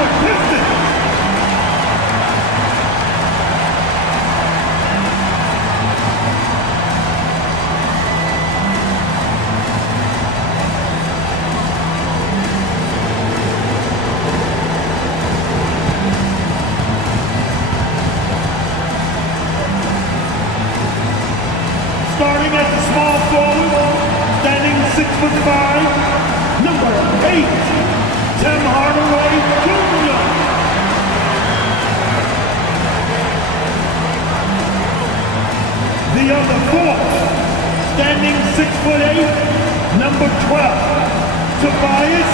Detroit Pistons. Starting at the small forward, standing 6'5", number 8, Tim Hardaway Jr. The other 4, standing 6'8", number 12, Tobias.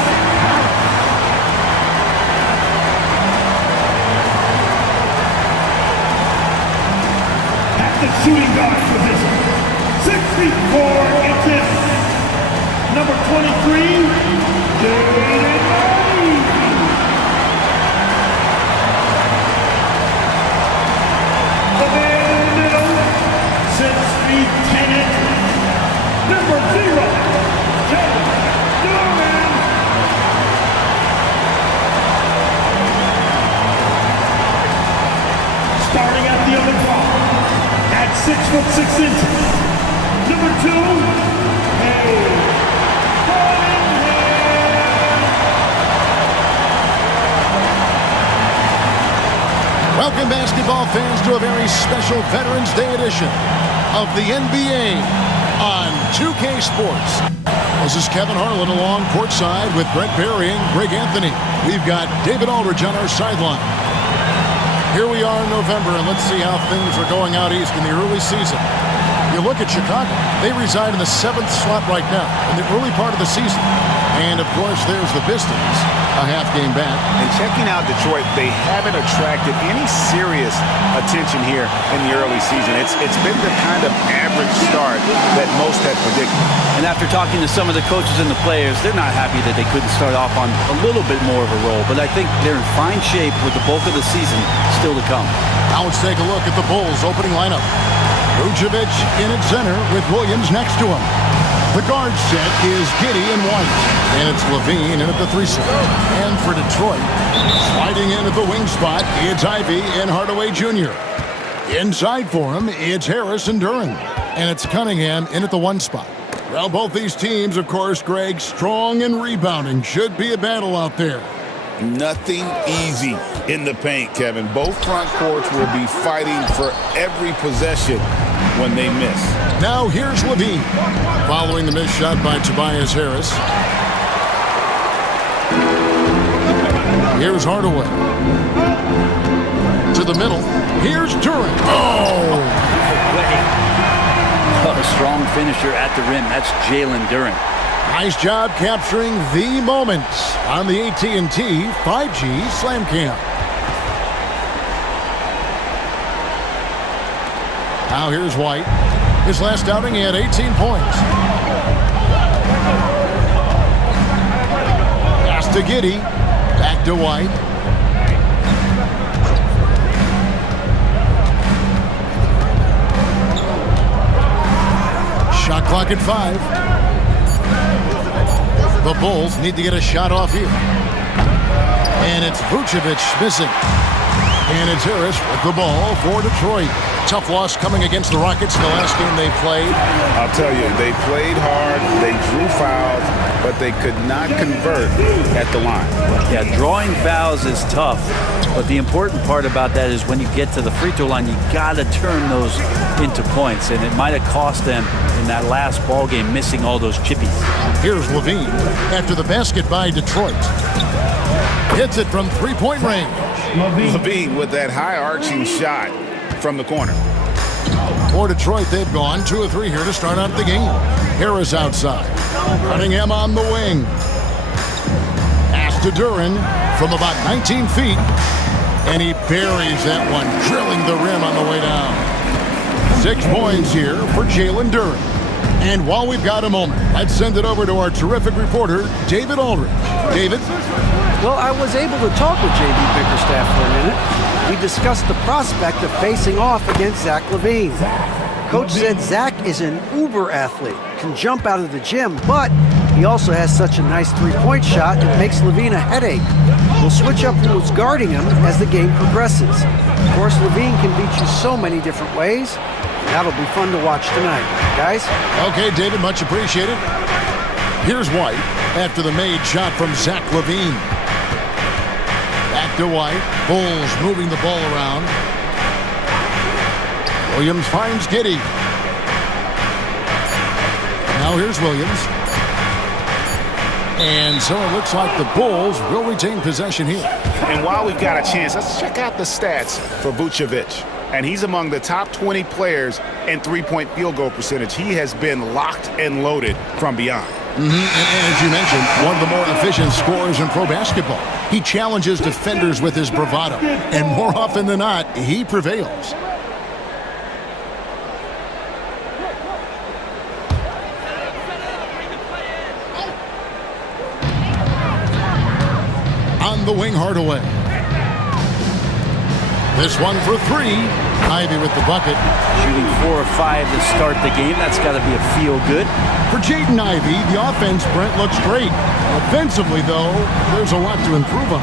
At the shooting guard position. 64 inches, number 23, Jaden Ivey. The man in the middle, 6 feet 10 inches, number 0, Jalen Duran. Starting at the other top, at 6'6" number 2, Welcome, basketball fans, to a very special Veterans Day edition of the NBA on 2K Sports. This is Kevin Harlan along courtside with Brett Barry and Greg Anthony. We've got David Aldridge on our sideline. Here we are in November, and let's see how things are going out east in the early season. You look at Chicago, they reside in the 7th slot right now in the early part of the season. And, of course, there's the Pistons, a half game back. And checking out Detroit, they haven't attracted any serious attention here in the early season. It's been the kind of average start that most had predicted. And after talking to some of the coaches and the players, they're not happy that they couldn't start off on a little bit more of a roll. But I think they're in fine shape with the bulk of the season still to come. Now let's take a look at the Bulls' opening lineup. Vucevic in at center with Williams next to him. The guard set is Giddey and White. And it's Levine in at the 3 slot. And for Detroit, sliding in at the wing spot, it's Ivey and Hardaway Jr. Inside for him, it's Harris and Duran. And it's Cunningham in at the 1 spot. Well, both these teams, of course, Greg, strong and rebounding. Should be a battle out there. Nothing easy in the paint, Kevin. Both front courts will be fighting for every possession when they miss. Now here's Levine, following the missed shot by Tobias Harris. Here's Hardaway. To the middle. Here's Duran. Oh! A strong finisher at the rim. That's Jalen Duran. Nice job capturing the moments on the AT&T 5G Slam Cam. Now here's White. His last outing, he had 18 points. Pass to Giddey. Back to White. Shot clock at 5. The Bulls need to get a shot off here. And it's Vucevic missing. And it's Harris with the ball for Detroit. Tough loss coming against the Rockets in the last game they played. I'll tell you, they played hard, they drew fouls, but they could not convert at the line. Yeah, drawing fouls is tough, but the important part about that is when you get to the free throw line, you got to turn those into points, and it might have cost them in that last ball game, missing all those chippies. Here's Levine after the basket by Detroit. Hits it from three-point range. Levine with that high-arching shot from the corner. For Detroit, they've gone 2 of 3 here to start out the game. Harris outside. Cunningham on the wing. Pass to Duran from about 19 feet. And he buries that one, drilling the rim on the way down. 6 points here for Jalen Duran. And while we've got a moment, let's send it over to our terrific reporter, David Aldridge. David? Well, I was able to talk with J.B. Bickerstaff for a minute. We discussed the prospect of facing off against Zach LaVine. Coach said Zach is an uber athlete, can jump out of the gym, but He also has such a nice three-point shot, it makes Levine a headache. We'll switch up who's guarding him as the game progresses. Of course, Levine can beat you so many different ways. That'll be fun to watch tonight, guys. Okay, David, much appreciated. Here's White after the made shot from Zach LaVine. Back to White. Bulls moving the ball around. Williams finds Giddey. Now here's Williams. And so it looks like the Bulls will retain possession here. And while we've got a chance, let's check out the stats for Vucevic. And he's among the top 20 players in three-point field goal percentage. He has been locked and loaded from beyond. And as you mentioned, one of the more efficient scorers in pro basketball. He challenges defenders with his bravado. And more often than not, he prevails. On the wing, Hardaway. This one for three. Ivy with the bucket. Shooting 4 or 5 to start the game. That's got to be a feel-good. For Jaden Ivey, the offense, Brent, looks great. Offensively, though, there's a lot to improve on.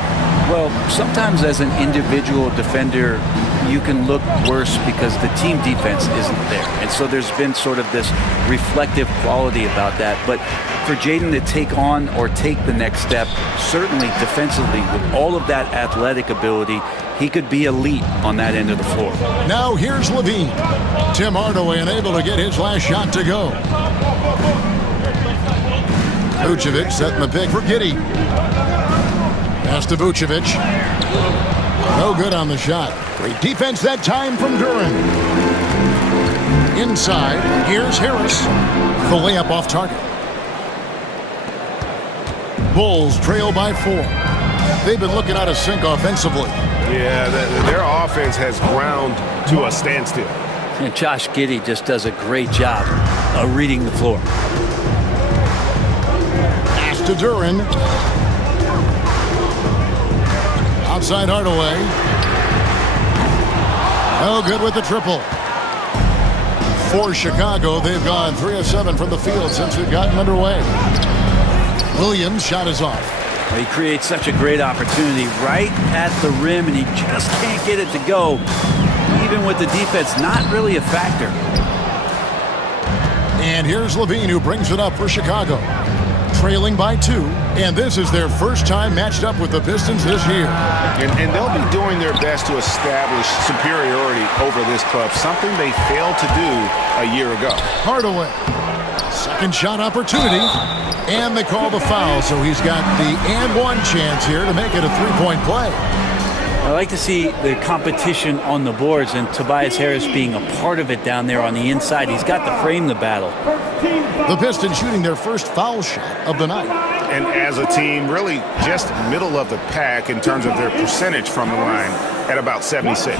Well, sometimes as an individual defender, you can look worse because the team defense isn't there. And so there's been sort of this reflective quality about that. But for Jaden to take on or take the next step, certainly defensively, with all of that athletic ability, he could be elite on that end of the floor. Now here's Levine. Tim Hardaway unable to get his last shot to go. Vucevic setting the pick for Giddey. Pass to Vucevic. No good on the shot. Great defense that time from Duran. Inside, here's Harris. The layup off target. Bulls trail by 4. They've been looking out of sync offensively. Yeah, their offense has ground to a standstill. And Josh Giddey just does a great job of reading the floor. Pass to Duran. Outside Hardaway. No good with the triple. For Chicago, they've gone 3 of 7 from the field since we've gotten underway. Williams' shot is off. He creates such a great opportunity right at the rim, and he just can't get it to go. Even with the defense not really a factor. And here's Levine, who brings it up for Chicago. Trailing by 2, and this is their first time matched up with the Pistons this year. And they'll be doing their best to establish superiority over this club, something they failed to do a year ago. Hardaway. Second shot opportunity. And they call the foul, so he's got the and one chance here to make it a three-point play. I like to see the competition on the boards and Tobias Harris being a part of it down there on the inside. He's got to frame the battle. The Pistons shooting their first foul shot of the night. And as a team, really just middle of the pack in terms of their percentage from the line at about 76.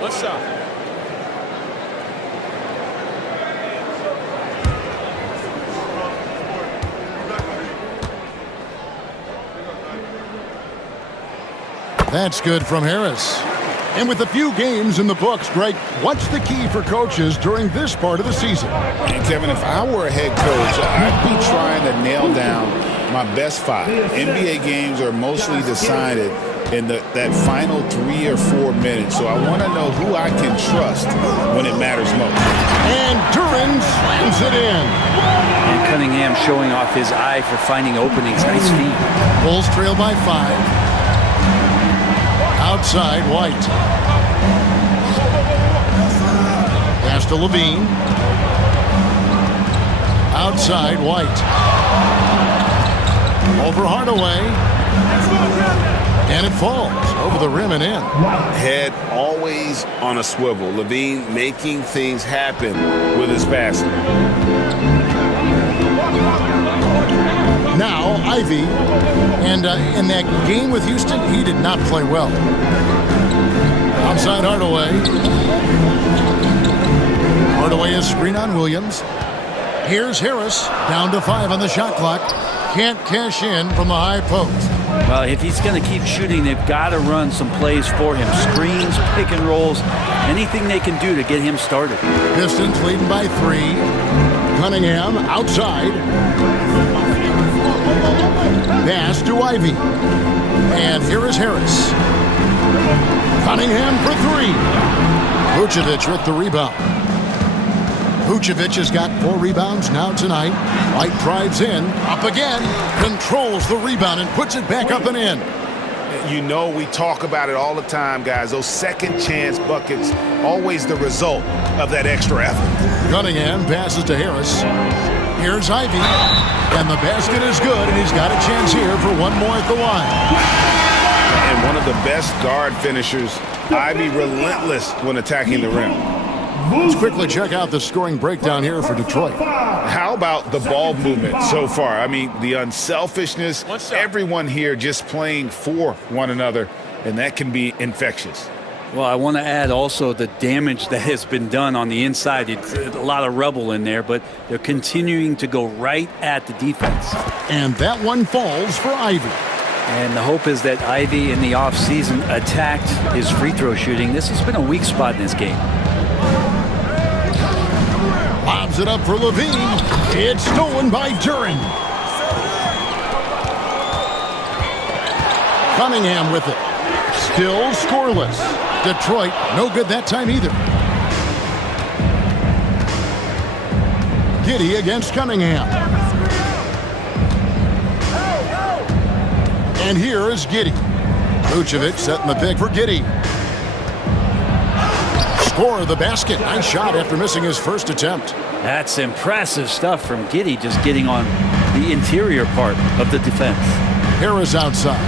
What's up? That's good from Harris. And with a few games in the books, Greg, what's the key for coaches during this part of the season? And Kevin, if I were a head coach, I'd be trying to nail down my best 5. NBA games are mostly decided in that final 3 or 4 minutes. So I want to know who I can trust when it matters most. And Duran slams it in. And Cunningham showing off his eye for finding openings. Nice feed. Bulls trail by 5. Outside, White. Pass to Levine. Outside, White. Over Hardaway. And it falls over the rim and in. Head always on a swivel. Levine making things happen with his passing. Now, Ivy, and in that game with Houston, he did not play well. Outside Hardaway. Hardaway is screen on Williams. Here's Harris, down to 5 on the shot clock. Can't cash in from the high post. Well, if he's going to keep shooting, they've got to run some plays for him. Screens, pick and rolls, anything they can do to get him started. Pistons leading by 3. Cunningham outside. Pass to Ivy. And here is Harris. Cunningham for 3. Vucevic with the rebound. Vucevic has got 4 rebounds now tonight. White drives in, up again, controls the rebound and puts it back up and in. You know, we talk about it all the time, guys. Those second chance buckets, always the result of that extra effort. Cunningham passes to Harris. Here's Ivy. And the basket is good, and he's got a chance here for one more at the line. And one of the best guard finishers, Ivy, relentless when attacking the rim. Let's quickly check out the scoring breakdown here for Detroit. How about the ball movement so far? I mean, the unselfishness, everyone here just playing for one another, and that can be infectious. Well, I want to add also the damage that has been done on the inside. It's a lot of rubble in there, but they're continuing to go right at the defense. And that one falls for Ivy. And the hope is that Ivy in the offseason attacked his free throw shooting. This has been a weak spot in this game. Lobs it up for Levine. It's stolen by Duren. Cunningham with it. Still scoreless. Detroit, no good that time either. Giddey against Cunningham. And here is Giddey. Vucevic setting the pick for Giddey. Score the basket. Nice shot after missing his first attempt. That's impressive stuff from Giddey, just getting on the interior part of the defense. Harris outside.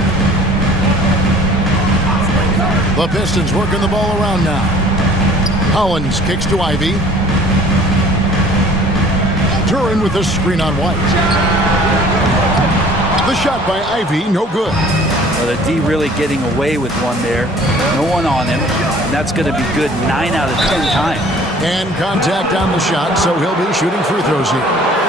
The Pistons working the ball around now. Hollins kicks to Ivy. Duren with a screen on White. The shot by Ivy, no good. Well, the D really getting away with one there. No one on him. And that's going to be good 9 out of 10 times. And contact on the shot, so he'll be shooting free throws here.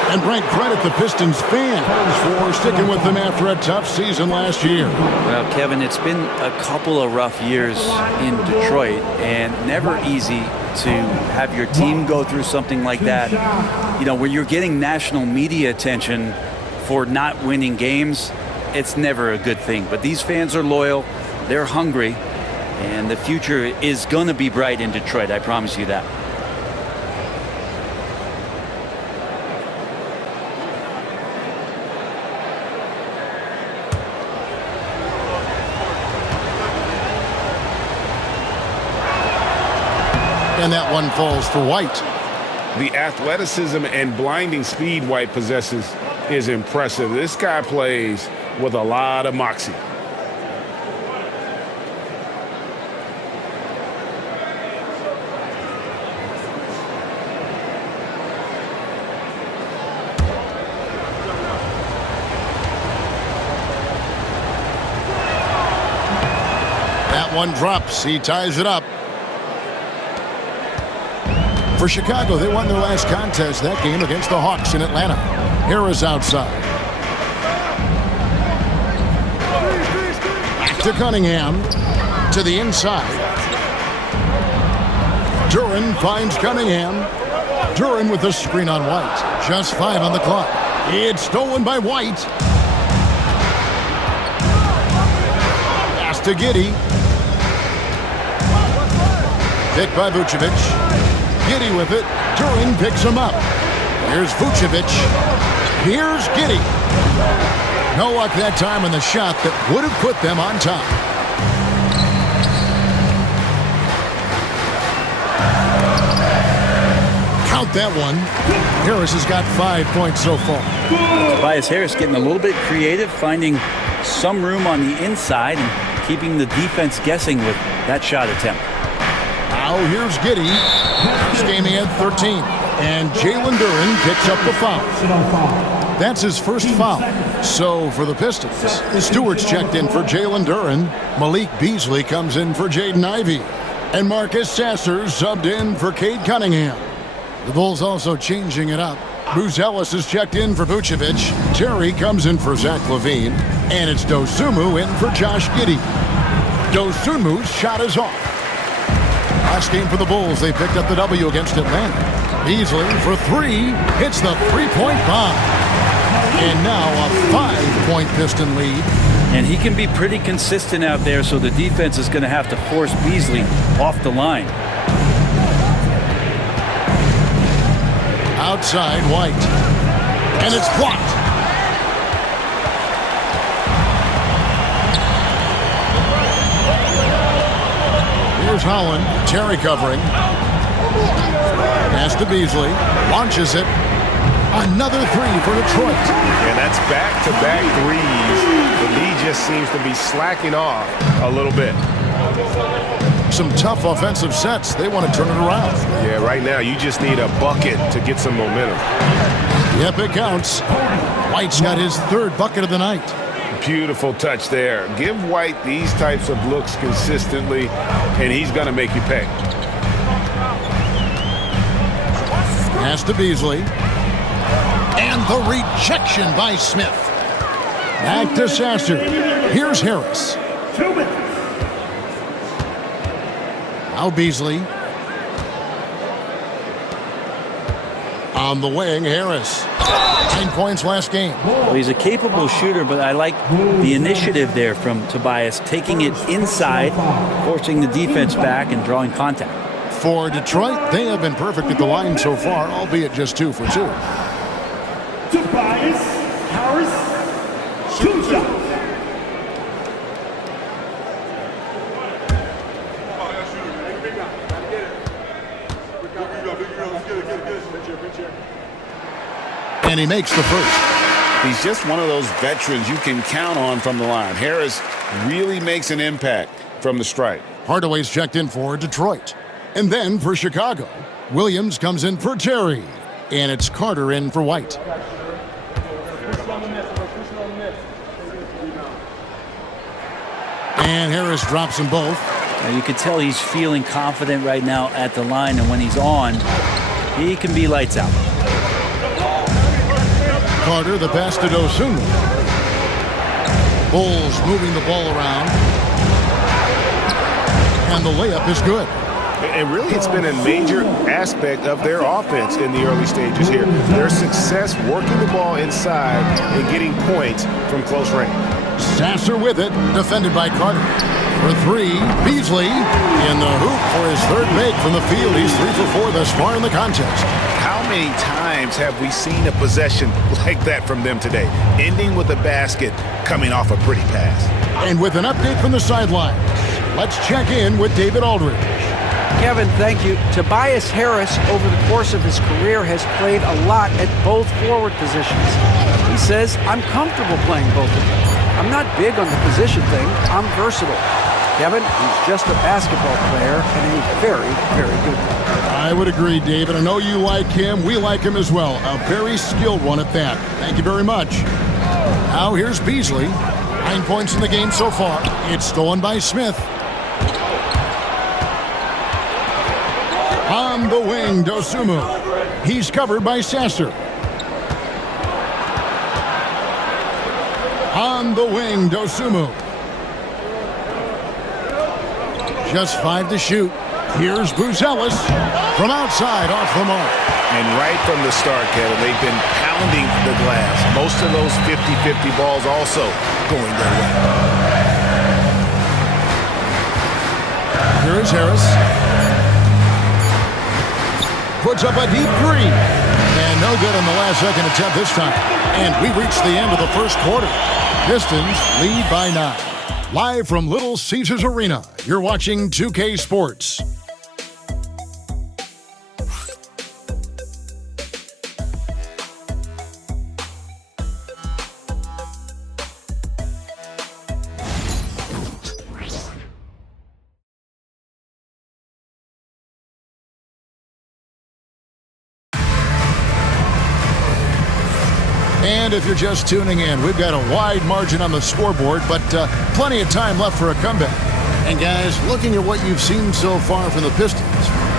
And Brent, credit the Pistons fans for sticking with them after a tough season last year. Well, Kevin, it's been a couple of rough years in Detroit, and never easy to have your team go through something like that. You know, where you're getting national media attention for not winning games, it's never a good thing. But these fans are loyal, they're hungry, and the future is going to be bright in Detroit, I promise you that. And that one falls for White. The athleticism and blinding speed White possesses is impressive. This guy plays with a lot of moxie. That one drops. He ties it up. For Chicago, they won their last contest that game against the Hawks in Atlanta. Harris outside. Back to Cunningham. To the inside. Duren finds Cunningham. Duren with the screen on White. Just 5 on the clock. It's stolen by White. Pass to Giddey. Picked by Vucevic. Giddey with it. Duren picks him up. Here's Vucevic. Here's Giddey. No luck that time on the shot that would have put them on top. Count that one. Harris has got 5 points so far. Tobias Harris getting a little bit creative, finding some room on the inside and keeping the defense guessing with that shot attempt. Now here's Giddey. Stamey at 13. And Jalen Duren picks up the foul. That's his first foul. So for the Pistons, Stewart's checked in for Jalen Duren. Malik Beasley comes in for Jaden Ivey. And Marcus Sasser subbed in for Cade Cunningham. The Bulls also changing it up. Buzelis is checked in for Vucevic. Terry comes in for Zach LaVine. And it's Dosunmu in for Josh Giddey. Dosunmu's shot is off. Last game for the Bulls, they picked up the W against Atlanta. Beasley for three, hits the three-point bomb. And now a 5-point Piston lead. And he can be pretty consistent out there, so the defense is going to have to force Beasley off the line. Outside White. And it's blocked. Here's Holland. Terry covering. Pass to Beasley. Launches it. Another three for Detroit. And that's back-to-back threes. The lead just seems to be slacking off a little bit. Some tough offensive sets. They want to turn it around. Yeah, right now you just need a bucket to get some momentum. Yep, it counts. White's got his third bucket of the night. Beautiful touch there. Give White these types of looks consistently, and he's going to make you pay. Pass to Beasley. And the rejection by Smith. Back to Sasser. Here's Harris. Now Beasley. On the wing, Harris. 9 points last game. Well, he's a capable shooter, but I like the initiative there from Tobias, taking it inside, forcing the defense back, and drawing contact. For Detroit, they have been perfect at the line so far, albeit just 2 for 2. Tobias Harris, 2 shots. And he makes the first. He's just one of those veterans you can count on from the line. Harris really makes an impact from the stripe. Hardaway's checked in for Detroit. And then for Chicago, Williams comes in for Terry. And it's Carter in for White. And Harris drops them both. Now you can tell he's feeling confident right now at the line, and when he's on, he can be lights out. Carter, the pass to Dosunmu. Bulls moving the ball around. And the layup is good. And really, it's been a major aspect of their offense in the early stages here. Their success working the ball inside and getting points from close range. Sasser with it, defended by Carter. For three, Beasley in the hoop for his third make from the field. He's 3 for 4 thus far in the contest. How many times have we seen a possession like that from them today, ending with a basket coming off a pretty pass? And with an update from the sidelines, let's check in with David Aldridge. Kevin, thank you. Tobias Harris, over the course of his career, has played a lot at both forward positions. He says, I'm comfortable playing both of them. I'm not big on the position thing. I'm versatile. Kevin, he's just a basketball player and a very, very good one. I would agree, David. I know you like him. We like him as well. A very skilled one at that. Thank you very much. Now here's Beasley. 9 points in the game so far. It's stolen by Smith. On the wing, Dosunmu. He's covered by Sasser. On the wing, Dosunmu. Just 5 to shoot. Here's Buzelis from outside off the mark. And right from the start, Kevin, they've been pounding the glass. Most of those 50-50 balls also going their way. Here's Harris. Puts up a deep three. And no good on the last second attempt this time. And we reached the end of the first quarter. Pistons lead by 9. Live from Little Caesars Arena, you're watching 2K Sports. And if you're just tuning in, we've got a wide margin on the scoreboard, but plenty of time left for a comeback. And guys, looking at what you've seen so far from the Pistons,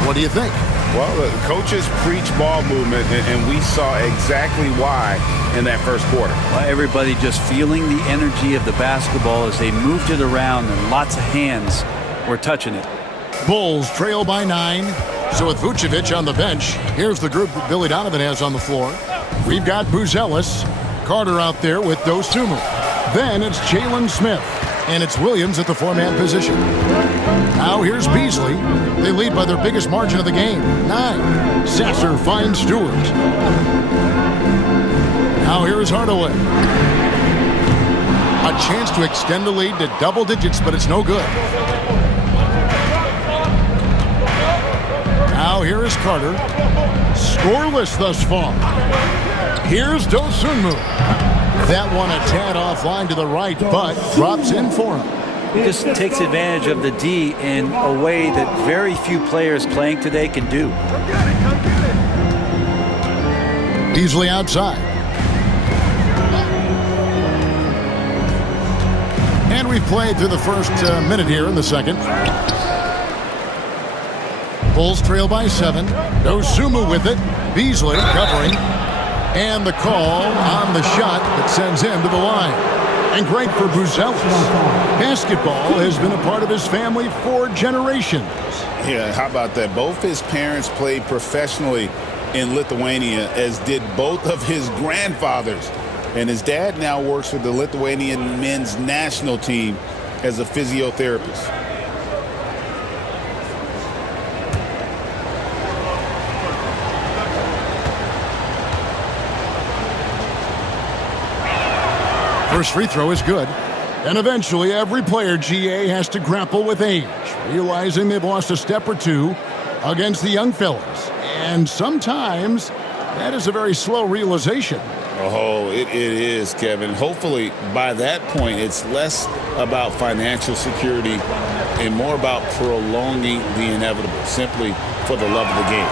what do you think? Well, the coaches preach ball movement, and we saw exactly why in that first quarter. Well, everybody just feeling the energy of the basketball as they moved it around, and lots of hands were touching it. Bulls trail by 9. So with Vucevic on the bench, here's the group that Billy Donovan has on the floor. We've got Buzelis, Carter out there with Dosunmu. Then it's Jalen Smith, and it's Williams at the 4-man position. Now here's Beasley. They lead by their biggest margin of the game, 9. Sasser finds Stewart. Now here's Hardaway. A chance to extend the lead to double digits, but it's no good. Now here is Carter. Scoreless thus far. Here's Dosunmu. That one a tad offline to the right, but drops in for him. Just takes advantage of the D in a way that very few players playing today can do. Beasley outside. And we've played through the first minute here in the second. Bulls trail by 7. Dosunmu with it. Beasley covering. And the call on the shot that sends him to the line. And great for Buzelis. Basketball has been a part of his family for generations. Yeah, how about that? Both his parents played professionally in Lithuania, as did both of his grandfathers. And his dad now works for the Lithuanian men's national team as a physiotherapist. First free throw is good. And eventually every player, GA, has to grapple with age, realizing they've lost a step or two against the young fellas. And sometimes that is a very slow realization. Oh, it is, Kevin. Hopefully by that point it's less about financial security and more about prolonging the inevitable, simply for the love of the game.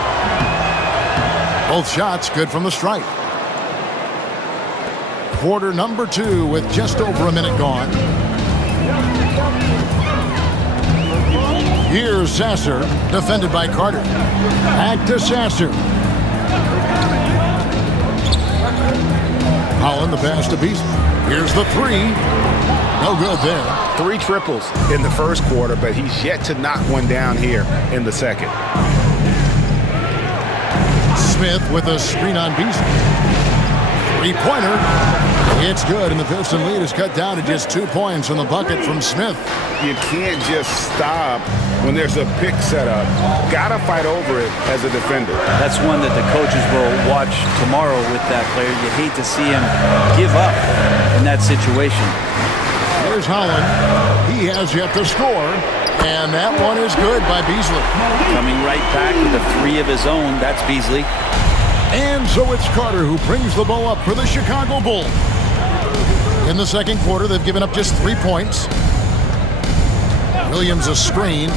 Both shots good from the stripe. Quarter number 2 with just over a minute gone. Here's Sasser, defended by Carter. Back to Sasser. Holland the pass to Beasley. Here's the 3. No good there. 3 triples in the first quarter, but he's yet to knock one down here in the second. Smith with a screen on Beasley. 3-pointer. It's good, and the Piston lead is cut down to just 2 points from the bucket from Smith. You can't just stop when there's a pick set up. Gotta fight over it as a defender. That's one that the coaches will watch tomorrow with that player. You hate to see him give up in that situation. Here's Holland. He has yet to score, and that one is good by Beasley. Coming right back with a 3 of his own. That's Beasley. And so it's Carter who brings the ball up for the Chicago Bulls. In the second quarter, they've given up just 3 points. Williams a screen.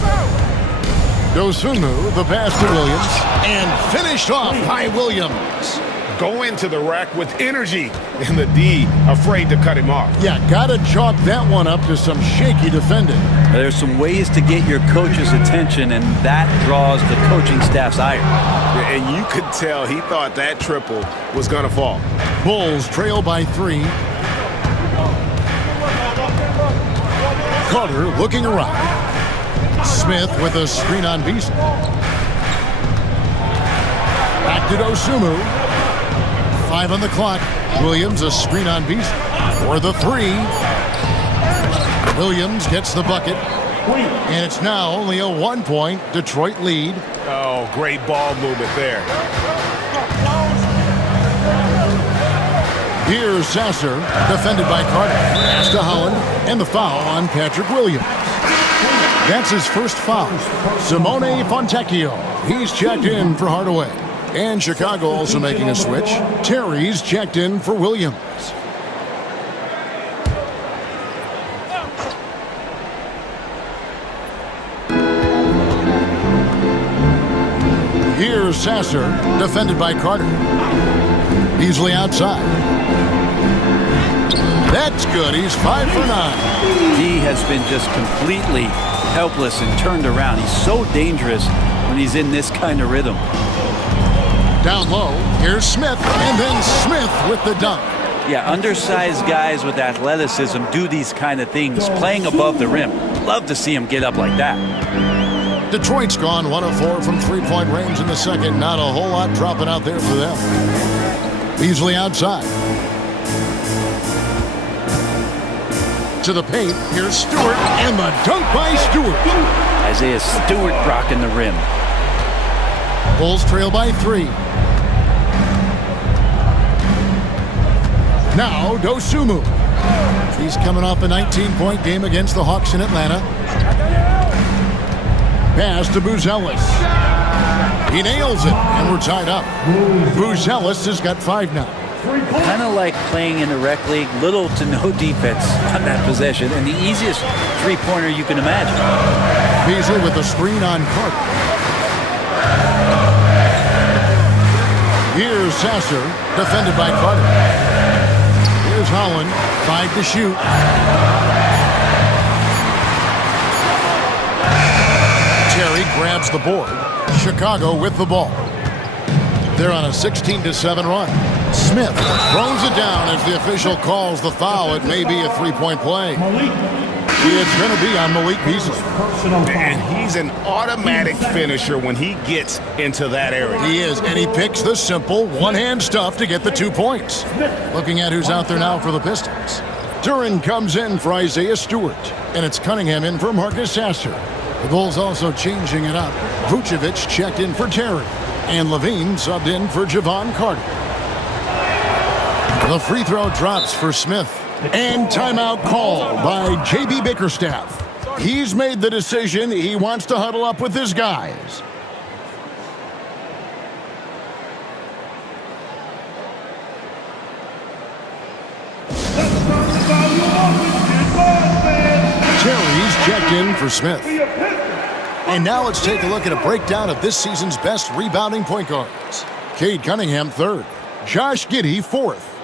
Dosunmu, the pass to Williams. And finished off by Williams. Go into the rack with energy, and the D afraid to cut him off. Yeah, gotta chalk that one up to some shaky defending. There's some ways to get your coach's attention, and that draws the coaching staff's ire. And you could tell he thought that triple was going to fall. Bulls trail by 3. Carter looking around. Smith with a screen on Beasley. Back to Dosunmu. 5 on the clock. Williams a screen on Beasley. For the 3. Williams gets the bucket. And it's now only a 1-point Detroit lead. Oh, great ball movement there. Here's Sasser, defended by Carter. Pass to Holland, and the foul on Patrick Williams. That's his first foul. Simone Fontecchio. He's checked in for Hardaway. And Chicago also making a switch. Terry's checked in for Williams. Here's Sasser, defended by Carter. Beasley outside. That's good. He's 5 for 9. D has been just completely helpless and turned around. He's so dangerous when he's in this kind of rhythm. Down low, here's Smith, and then Smith with the dunk. Yeah, undersized guys with athleticism do these kind of things, playing above the rim. Love to see him get up like that. Detroit's gone 1 of 4 from three-point range in the second. Not a whole lot dropping out there for them. Beasley outside. To the paint, here's Stewart, and the dunk by Stewart. Isaiah Stewart rocking the rim. Bulls trail by 3. Now, Dosunmu. He's coming off a 19-point game against the Hawks in Atlanta. Pass to Buzelis. He nails it, and we're tied up. Buzelis has got 5 now. Kind of like playing in the rec league, little to no defense on that possession, and the easiest three-pointer you can imagine. Beasley with the screen on Carter. Here's Sasser, defended by Carter. Here's Holland, 5 to shoot. Terry grabs the board. Chicago with the ball. They're on a 16-7 run. Smith throws it down as the official calls the foul. It may be a three-point play. It's going to be on Malik Beasley. And he's an automatic finisher when he gets into that area. He is, and he picks the simple one-hand stuff to get the 2 points. Looking at who's out there now for the Pistons. Duran comes in for Isaiah Stewart, and it's Cunningham in for Marcus Sasser. The Bulls also changing it up. Vucevic checked in for Terry, and Levine subbed in for Javon Carter. The free throw drops for Smith. And timeout called by J.B. Bickerstaff. He's made the decision. He wants to huddle up with his guys. Terry's checked in for Smith. And now let's take a look at a breakdown of this season's best rebounding point guards. Cade Cunningham, 3rd. Josh Giddey, 4th.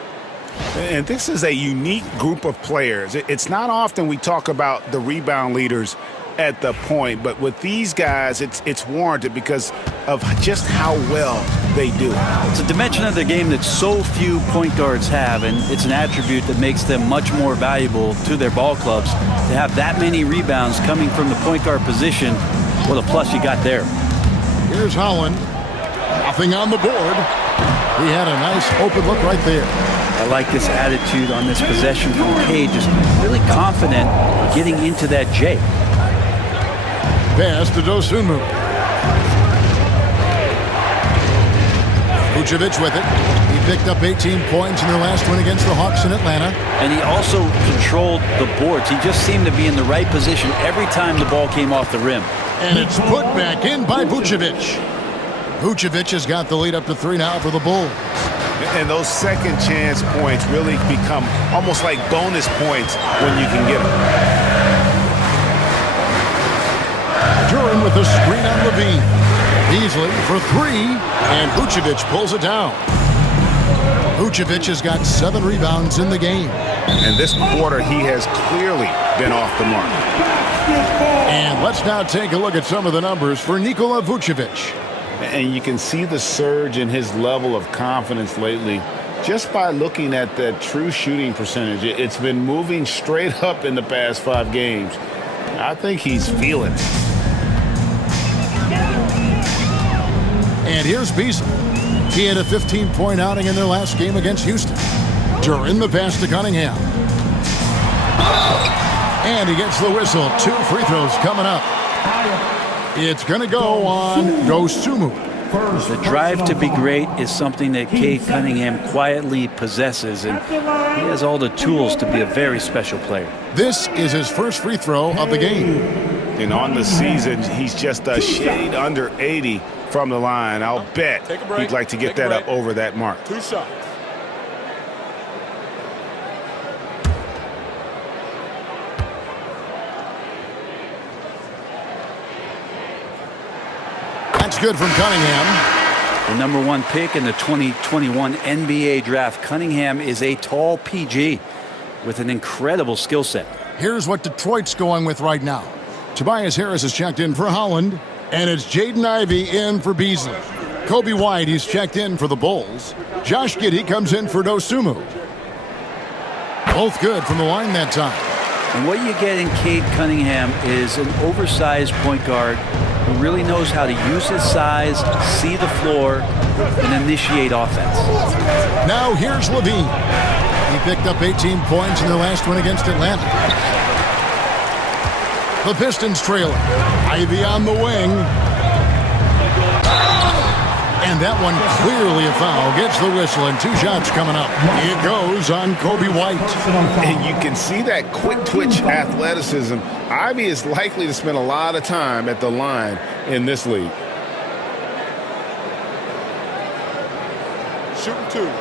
And this is a unique group of players. It's not often we talk about the rebound leaders at the point, but with these guys, it's warranted because of just how well they do. It's a dimension of the game that so few point guards have, and it's an attribute that makes them much more valuable to their ball clubs. To have that many rebounds coming from the point guard position, what a plus you got there. Here's Holland. Nothing on the board. He had a nice open look right there. I like this attitude on this possession from Cade, just really confident getting into that J. Pass to Dosunmu. Vucevic with it. He picked up 18 points in their last win against the Hawks in Atlanta. And he also controlled the boards. He just seemed to be in the right position every time the ball came off the rim. And it's put back in by Vucevic. Vucevic has got the lead up to 3 now for the Bulls. And those second chance points really become almost like bonus points when you can get them. Duran with the screen on Levine. Beasley for 3, and Vucevic pulls it down. Vucevic has got 7 rebounds in the game. And this quarter, he has clearly been off the mark. And let's now take a look at some of the numbers for Nikola Vucevic. And you can see the surge in his level of confidence lately just by looking at that true shooting percentage. It's been moving straight up in the past 5 games. I think he's feeling it. And here's Beasley. He had a 15-point outing in their last game against Houston. Duran the pass to Cunningham. And he gets the whistle. 2 free throws coming up. It's going to go on Dosunmu. The drive to be great is something that Cade Cunningham quietly possesses, and he has all the tools to be a very special player. This is his first free throw of the game. And on the season, he's just a shade under 80 from the line. I'll bet he'd like to get that up over that mark. 2 shots. That's good from Cunningham. The number 1 pick in the 2021 NBA draft. Cunningham is a tall PG with an incredible skill set. Here's what Detroit's going with right now. Tobias Harris has checked in for Holland. And it's Jaden Ivey in for Beasley. Kobe White, he's checked in for the Bulls. Josh Giddey comes in for Dosunmu. Both good from the line that time. And what you get in Cade Cunningham is an oversized point guard who really knows how to use his size, see the floor, and initiate offense. Now here's Levine. He picked up 18 points in their last win against Atlanta. The Pistons trailing. Ivy on the wing. And that one clearly a foul. Gets the whistle and 2 shots coming up. It goes on Kobe White. And you can see that quick twitch athleticism. Ivy is likely to spend a lot of time at the line in this league. Shooting 2.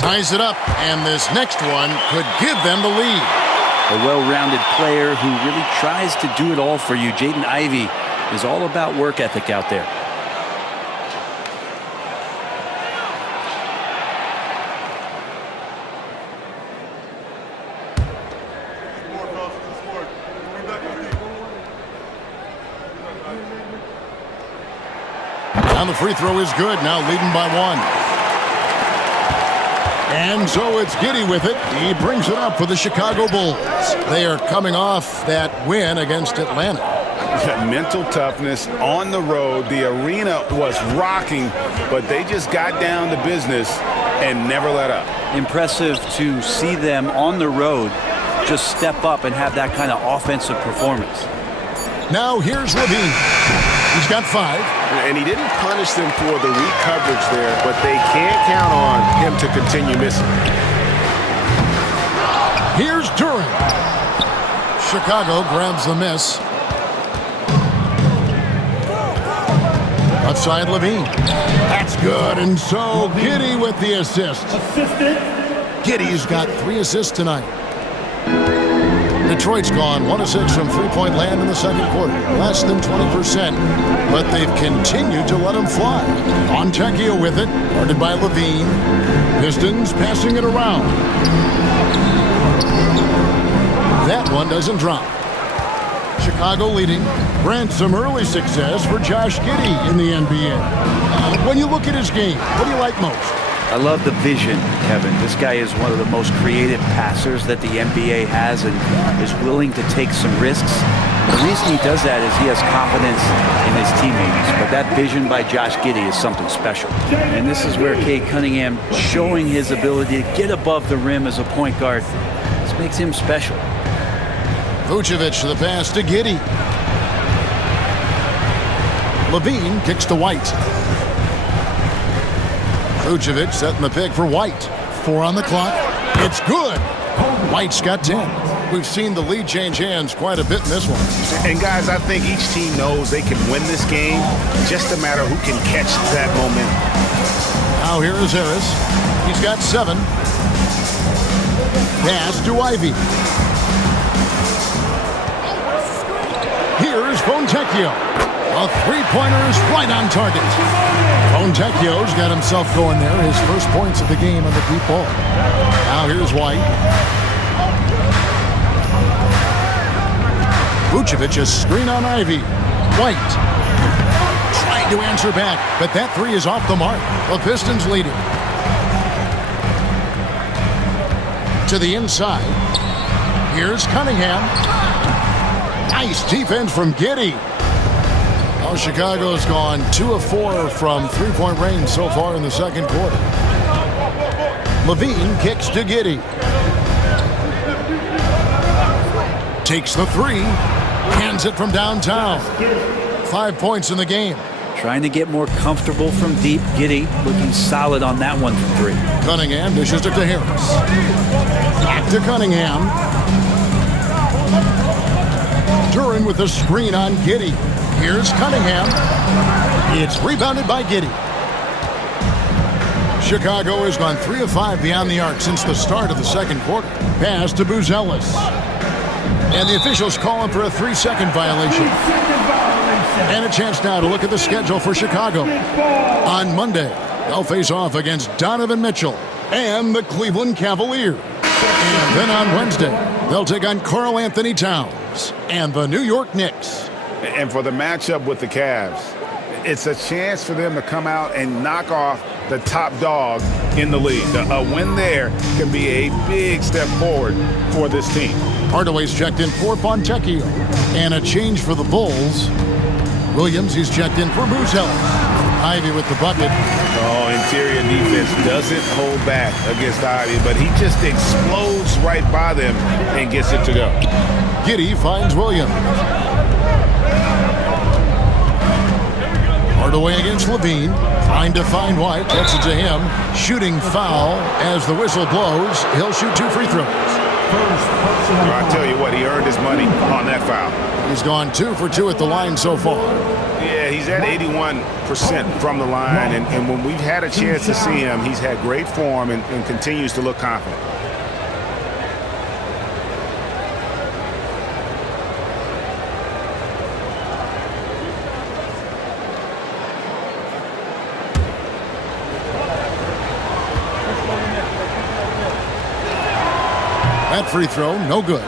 Ties it up, and this next one could give them the lead. A well-rounded player who really tries to do it all for you. Jaden Ivey is all about work ethic out there. And the free throw is good, now leading by 1. And so it's Giddey with it. He brings it up for the Chicago Bulls. They are coming off that win against Atlanta. Mental toughness on the road. The arena was rocking, but they just got down to business and never let up. Impressive to see them on the road just step up and have that kind of offensive performance. Now here's Levine. He's got 5. And he didn't punish them for the weak coverage there, but they can't count on him to continue missing. Here's Duran. Chicago grabs the miss. Left side, Levine. That's good, and so Giddey with the assist. Giddey's got 3 assists tonight. Detroit's gone 1 of 6 from three-point land in the second quarter. Less than 20%, but they've continued to let them fly. Fontecchio with it, guarded by Levine. Pistons passing it around. That one doesn't drop. Chicago leading. Grant some early success for Josh Giddey in the NBA. When you look at his game, what do you like most? I love the vision, Kevin. This guy is one of the most creative passers that the NBA has and is willing to take some risks. The reason he does that is he has confidence in his teammates. But that vision by Josh Giddey is something special. And this is where Cade Cunningham showing his ability to get above the rim as a point guard. This makes him special. Vucevic the pass to Giddey. Levine kicks to White. Vucevic setting the pick for White. 4 on the clock. It's good. White's got 10. We've seen the lead change hands quite a bit in this one. And guys, I think each team knows they can win this game. Just a matter who can catch that momentum. Now here is Harris. He's got 7. Pass to Ivy. Here's Fontecchio. A three-pointer is right on target. Fontecchio's got himself going there. His first points of the game on the deep ball. Now here's White. Vucevic, a screen on Ivy. White trying to answer back, but that 3 is off the mark. The Pistons leading. To the inside. Here's Cunningham. Nice defense from Giddey. Oh, Chicago's gone 2 of 4 from three-point range so far in the second quarter. Levine kicks to Giddey. Takes the 3. Hands it from downtown. 5 points in the game. Trying to get more comfortable from deep. Giddey looking solid on that one from 3. Cunningham dishes it to Harris. Back to Cunningham. Duran with the screen on Giddey. Here's Cunningham. It's rebounded by Giddey. Chicago has gone 3 of 5 beyond the arc since the start of the second quarter. Pass to Buzelis. And the officials calling for a 3-second violation. And a chance now to look at the schedule for Chicago. On Monday, They'll face off against Donovan Mitchell and the Cleveland Cavaliers. And then on Wednesday, they'll take on Karl Anthony Towns and the New York Knicks. And for the matchup with the Cavs, it's a chance for them to come out and knock off the top dog in the league. A win there can be a big step forward for this team. Hardaway's checked in for Fontecchio. And a change for the Bulls. Williams, he's checked in for Bruce Ellis. Ivy with the bucket. Oh, interior defense doesn't hold back against Ivy, but he just explodes right by them and gets it to go. Giddey finds Williams. Hardaway against Levine. Trying to find White. Gets it to him. Shooting foul as the whistle blows. He'll shoot 2 free throws. I tell you what, he earned his money on that foul. He's gone 2 for 2 at the line so far. Yeah, he's at 81% from the line, and when we've had a chance to see him, he's had great form and continues to look confident. That free throw, no good.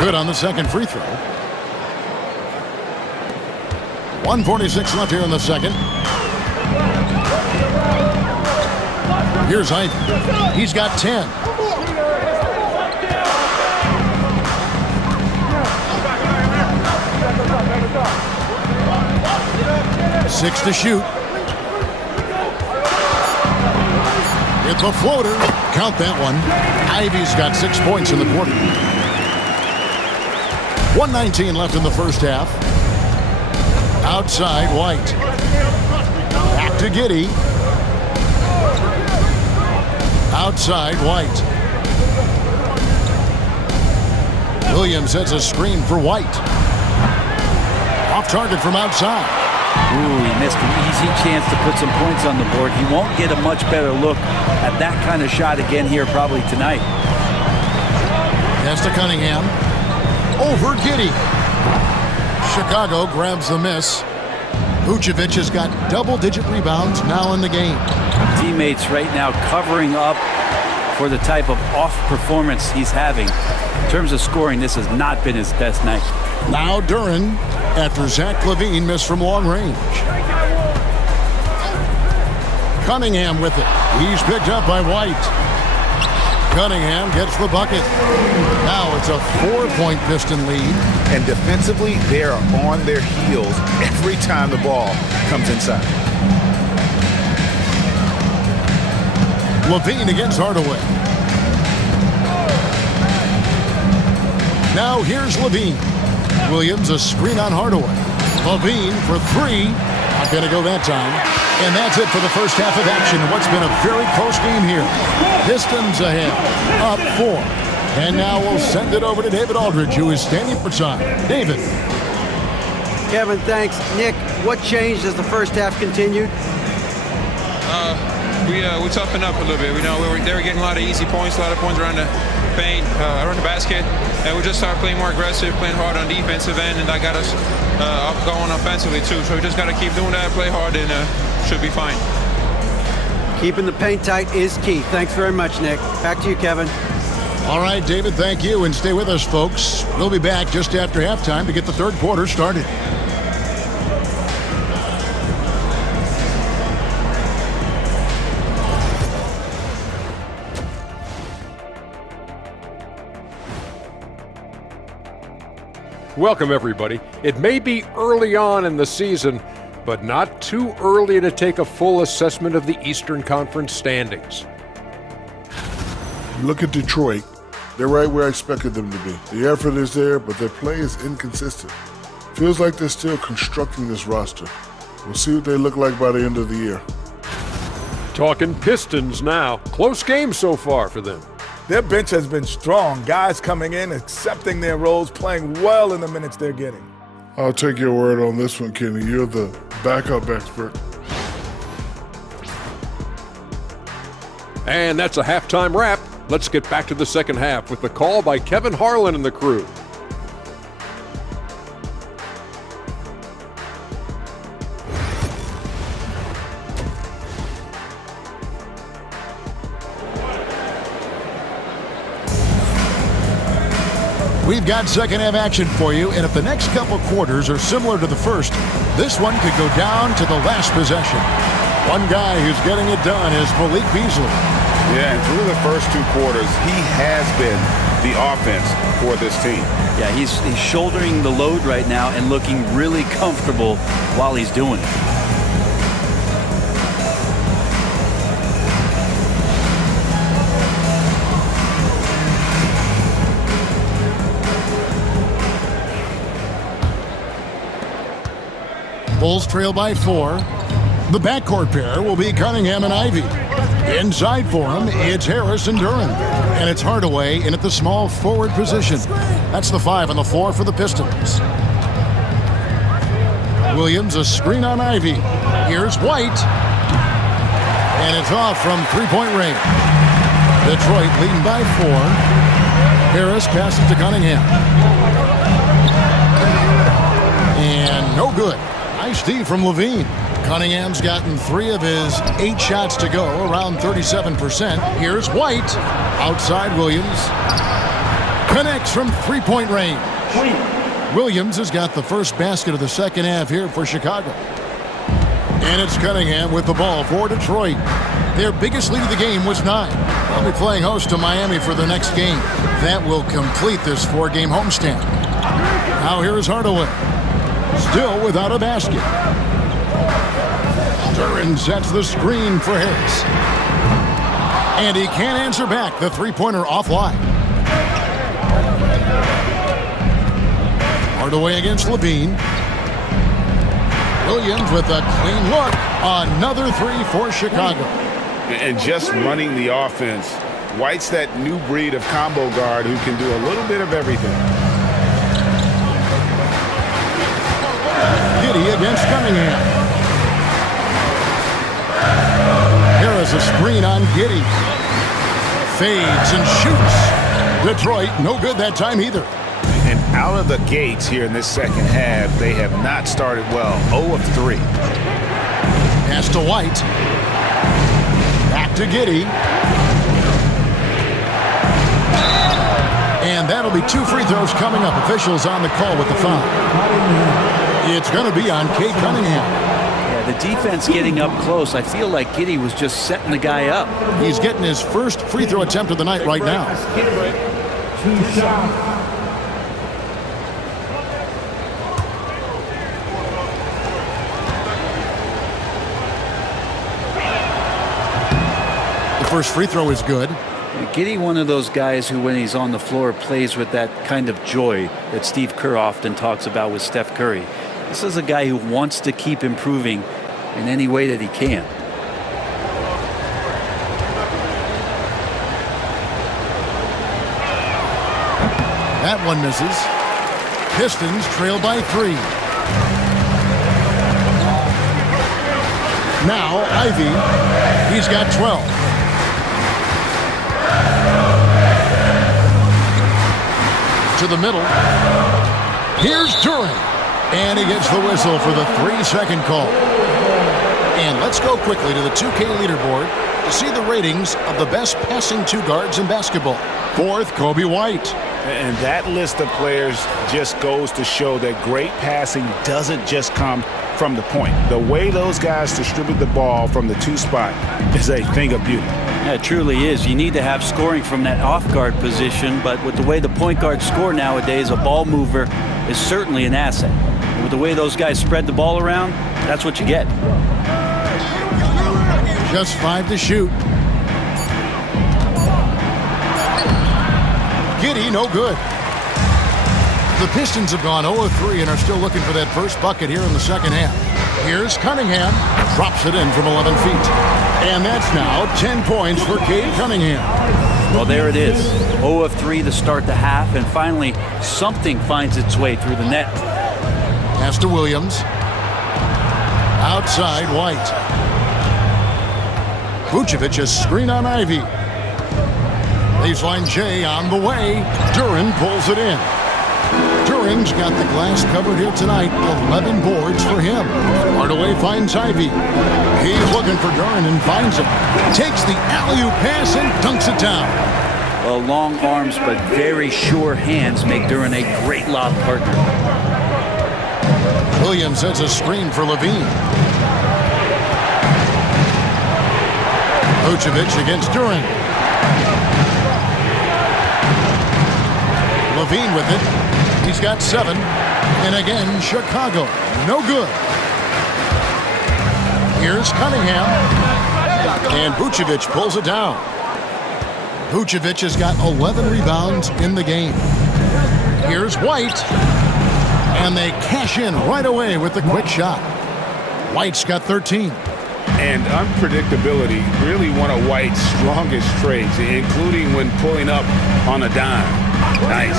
Good on the second free throw. 1:46 left here in the second. Here's Ivy. He's got 10. Six to shoot. It's a floater. Count that one. Ivy's got 6 points in the quarter. 1:19 left in the first half. Outside, White. Back to Giddey. Outside, White. Williams sets a screen for White. Off target from outside. Ooh, he missed an easy chance to put some points on the board. He won't get a much better look at that kind of shot again here probably tonight. Pass to Cunningham. Over Giddey. Chicago grabs the miss. Vucevic has got double-digit rebounds now in the game. Teammates right now covering up for the type of off performance he's having. In terms of scoring, this has not been his best night. Now Duren after Zach LaVine missed from long range. Cunningham with it. He's picked up by White. Cunningham gets the bucket. Now it's a 4-point Piston lead. And defensively, they are on their heels every time the ball comes inside. LaVine against Hardaway. Now here's LaVine. Williams a screen on Hardaway. LaVine for 3. Not going to go that time. And that's it for the first half of action. What's been a very close game here. Pistons ahead, up 4. And now we'll send it over to David Aldridge, who is standing for time. David. Kevin, thanks. Nick, what changed as the first half continued? We toughened up a little bit. They were getting a lot of easy points, a lot of points around the paint, around the basket, and we just started playing more aggressive, playing hard on defensive end, and that got us going offensively too. So we just got to keep doing that, play hard, and should be fine. Keeping the paint tight is key. Thanks very much, Nick. Back to you, Kevin. All right, David, thank you, and stay with us, folks. We'll be back just after halftime to get the third quarter started. Welcome, everybody. It may be early on in the season, but not too early to take a full assessment of the Eastern Conference standings. Look at Detroit. They're right where I expected them to be. The effort is there, but their play is inconsistent. Feels like they're still constructing this roster. We'll see what they look like by the end of the year. Talking Pistons now. Close game so far for them. their bench has been strong. Guys coming in, accepting their roles, playing well in the minutes they're getting. I'll take your word on this one, Kenny. You're the backup expert. And that's a halftime wrap. Let's get back to the second half with the call by Kevin Harlan and the crew. We've got second half action for you, and if the next couple quarters are similar to the first, this one could go down to the last possession. One guy who's getting it done is Malik Beasley. Yeah, and through the first 2 quarters, he has been the offense for this team. Yeah, he's shouldering the load right now and looking really comfortable while he's doing it. Bulls trail by 4. The backcourt pair will be Cunningham and Ivy. Inside for him, it's Harris and Duran. And it's Hardaway in at the small forward position. That's the 5 on the floor for the Pistons. Williams, a screen on Ivy. Here's White. And it's off from three-point range. Detroit leading by 4. Harris passes to Cunningham. And no good. Nice D from Levine. Cunningham's gotten 3 of his 8 shots to go, around 37%. Here's White. Outside Williams. Connects from three-point range. Williams has got the first basket of the second half here for Chicago. And it's Cunningham with the ball for Detroit. Their biggest lead of the game was 9. They'll be playing host to Miami for the next game. That will complete this 4-game homestand. Now here is Hardaway. Still without a basket. Duran sets the screen for Harris. And he can't answer back. The three-pointer offline. Hardaway against Levine. Williams with a clean look. Another 3 for Chicago. And just running the offense. White's that new breed of combo guard who can do a little bit of everything. Giddy against Cunningham. Harris a screen on Giddy. Fades and shoots. Detroit no good that time either. And out of the gates here in this second half, they have not started well. 0 of 3. Pass to White. Back to Giddy. And that'll be 2 free throws coming up. Officials on the call with the foul. It's going to be on Cade Cunningham. Yeah, the defense getting up close. I feel like Giddy was just setting the guy up. He's getting his first free throw attempt of the night right now. 2 shots. The first free throw is good. Giddy, one of those guys who, when he's on the floor, plays with that kind of joy that Steve Kerr often talks about with Steph Curry. This is a guy who wants to keep improving in any way that he can. That one misses. Pistons trail by 3. Now Ivy. He's got 12. To the middle. Here's Duran. And he gets the whistle for the 3-second call. And let's go quickly to the 2K leaderboard to see the ratings of the best passing 2 guards in basketball. 4th, Kobe White. And that list of players just goes to show that great passing doesn't just come from the point. The way those guys distribute the ball from the 2 spot is a thing of beauty. Yeah, it truly is. You need to have scoring from that off-guard position, but with the way the point guards score nowadays, a ball mover is certainly an asset. And with the way those guys spread the ball around, that's what you get. Just 5 to shoot. Giddy, no good. The Pistons have gone 0-3 and are still looking for that first bucket here in the second half. Here's Cunningham. Drops it in from 11 feet. And that's now 10 points for Cade Cunningham. Well, there it is. 0 of 3 to start the half, and finally something finds its way through the net. Pass to Williams. Outside, White. Vucevic a screen on Ivy. Baseline J on the way. Duren pulls it in. Duren's got the glass covered here tonight. 11 boards for him. Hardaway finds Ivy. He's looking for Duren and finds him. Takes the alley-oop pass and dunks it down. Well, long arms but very sure hands make Duren a great lob partner. Williams sets a screen for Levine. Vucevic against Duren. Levine with it. He's got 7. And again, Chicago. No good. Here's Cunningham. And Vucevic pulls it down. Vucevic has got 11 rebounds in the game. Here's White. And they cash in right away with the quick shot. White's got 13. And unpredictability, really one of White's strongest traits, including when pulling up on a dime. Nice.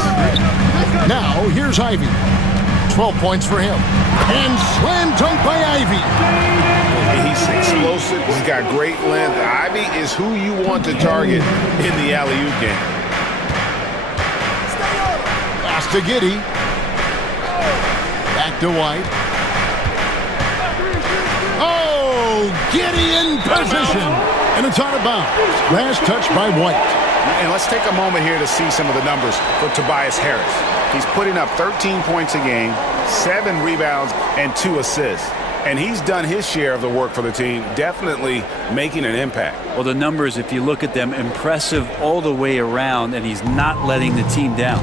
Now, here's Ivy. 12 points for him. And slam dunk by Ivy. He's explosive. He's got great length. Ivy is who you want to target in the alley-oop game. Pass to Giddey. Back to White. Oh, Giddey in position. And it's out of bounds. Last touch by White. And let's take a moment here to see some of the numbers for Tobias Harris. He's putting up 13 points a game, 7 rebounds, and 2 assists. And he's done his share of the work for the team, definitely making an impact. Well, the numbers, if you look at them, impressive all the way around, and he's not letting the team down.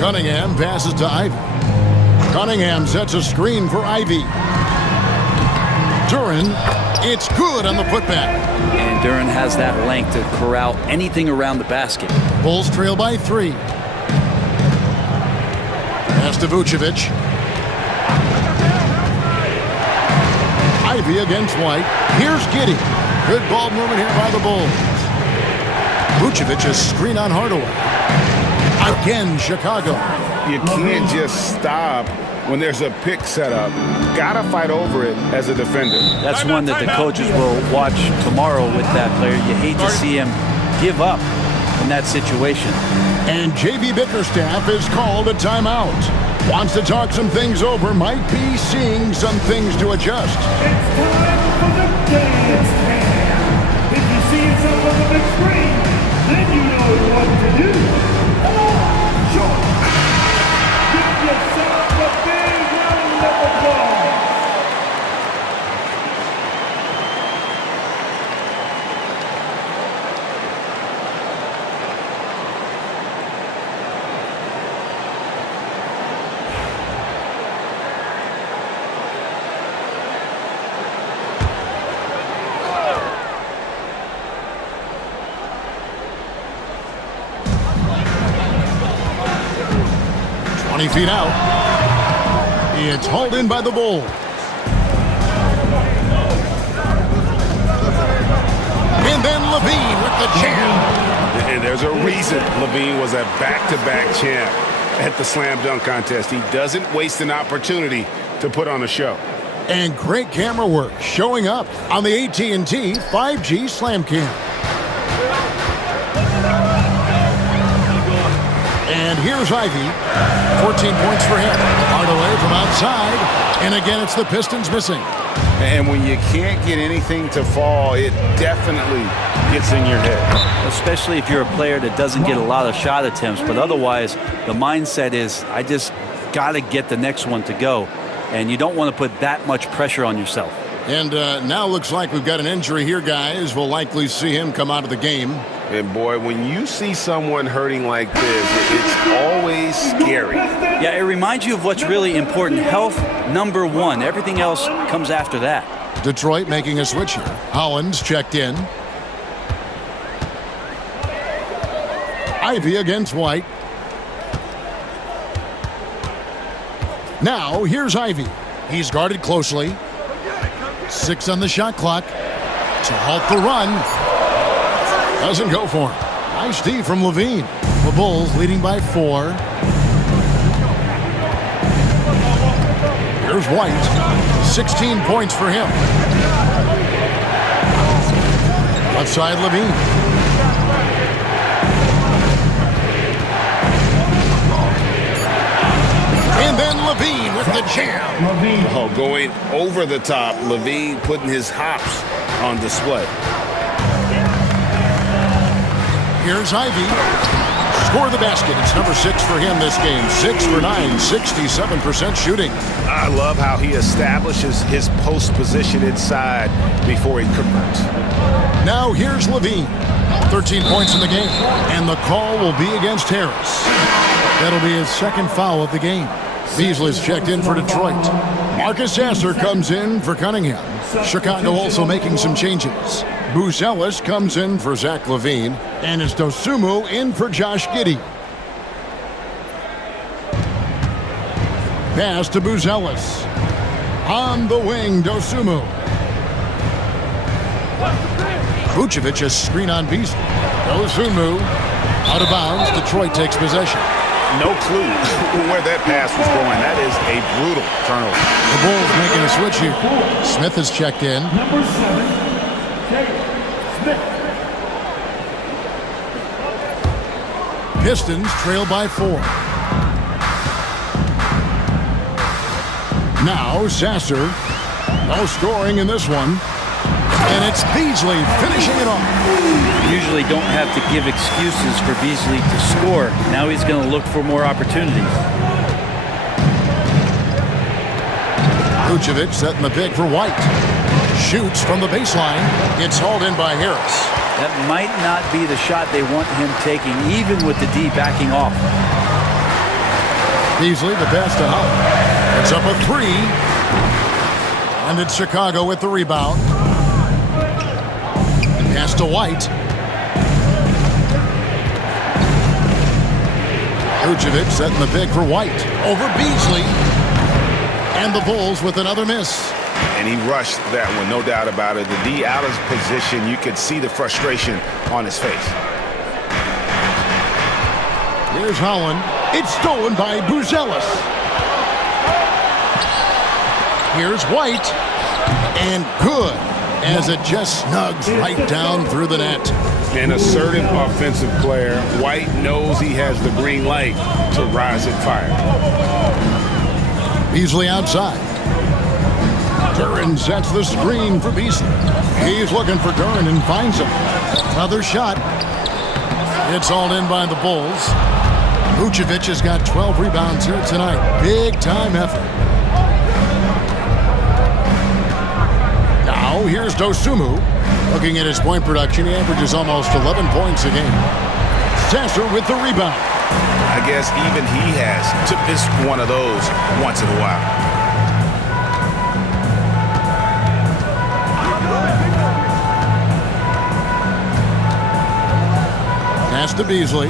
Cunningham passes to Ivy. Cunningham sets a screen for Ivy. Duren, it's good on the putback. And Duren has that length to corral anything around the basket. Bulls trail by 3. Pass to Vucevic. Ivy against White. Here's Giddey. Good ball movement here by the Bulls. Vucevic a screen on Hardaway. Again, Chicago. You can't just stop when there's a pick set up. Gotta fight over it as a defender. That's one that the coaches will watch tomorrow with that player. You hate to see him give up in that situation. And J.B. Bickerstaff has called a timeout. Wants to talk some things over. Might be seeing some things to adjust. It's time for the dance cam. If you see something on the big screen, then you know what to do. Come on, sure. Give yourself a big round of applause. Feet out. It's hauled in by the Bulls. And then Levine with the jam. And there's a reason Levine was a back-to-back champ at the slam dunk contest. He doesn't waste an opportunity to put on a show. And great camera work showing up on the AT&T 5G Slam Cam. And here's Ivy. 14 points for him. Hardaway from outside. And again, it's the Pistons missing. And when you can't get anything to fall, it definitely gets in your head. Especially if you're a player that doesn't get a lot of shot attempts. But otherwise, the mindset is, I just got to get the next one to go. And you don't want to put that much pressure on yourself. And now looks like we've got an injury here, guys. We'll likely see him come out of the game. And boy, when you see someone hurting like this, it's always scary. Yeah, it reminds you of what's really important. Health, number one. Everything else comes after that. Detroit making a switch here. Hollins checked in. Ivy against White. Now, here's Ivy. He's guarded closely. 6 on the shot clock to halt the run. Doesn't go for him. Nice D from Levine. The Bulls leading by 4. Here's White. 16 points for him. Left side, Levine. And then Levine with the jam. Oh, going over the top. Levine putting his hops on display. Here's Ivy. Score the basket. It's number 6 for him this game. 6 for 9, 67% shooting. I love how he establishes his post position inside before he converts. Now here's Levine. 13 points in the game. And the call will be against Harris. That'll be his second foul of the game. Beasley's checked in for Detroit. Marcus Sasser comes in for Cunningham. Chicago also making some changes. Buzelis comes in for Zach Levine. And it's Dosunmu in for Josh Giddey. Pass to Buzelis. On the wing, Dosunmu. Vucevic a screen on Beasley. Dosunmu out of bounds. Detroit takes possession. No clue where that pass was going. That is a brutal turnover. The Bulls making a switch here. Smith has checked in. Number 7, Jay Smith. Pistons trail by 4. Now Sasser. No scoring in this one. And it's Beasley finishing it off. Usually don't have to give excuses for Beasley to score. Now he's going to look for more opportunities. Vucevic setting the pick for White. Shoots from the baseline. It's hauled in by Harris. That might not be the shot they want him taking, even with the D backing off. Beasley, the pass to Howard. It's up a 3. And it's Chicago with the rebound. Pass to White. Vucevic setting the pick for White. Over Beasley. And the Bulls with another miss. And he rushed that one, no doubt about it. The D out of position, you could see the frustration on his face. Here's Holland. It's stolen by Buzelis. Here's White. And good, as it just snugs right down through the net. An assertive offensive player. White knows he has the green light to rise and fire. Beasley outside. Duran sets the screen for Beasley. He's looking for Duran and finds him. Another shot. It's hauled in by the Bulls. Vucevic has got 12 rebounds here tonight. Big time effort. Now here's Dosunmu. Looking at his point production, he averages almost 11 points a game. Sasser with the rebound. I guess even he has to miss one of those once in a while. Pass to Beasley.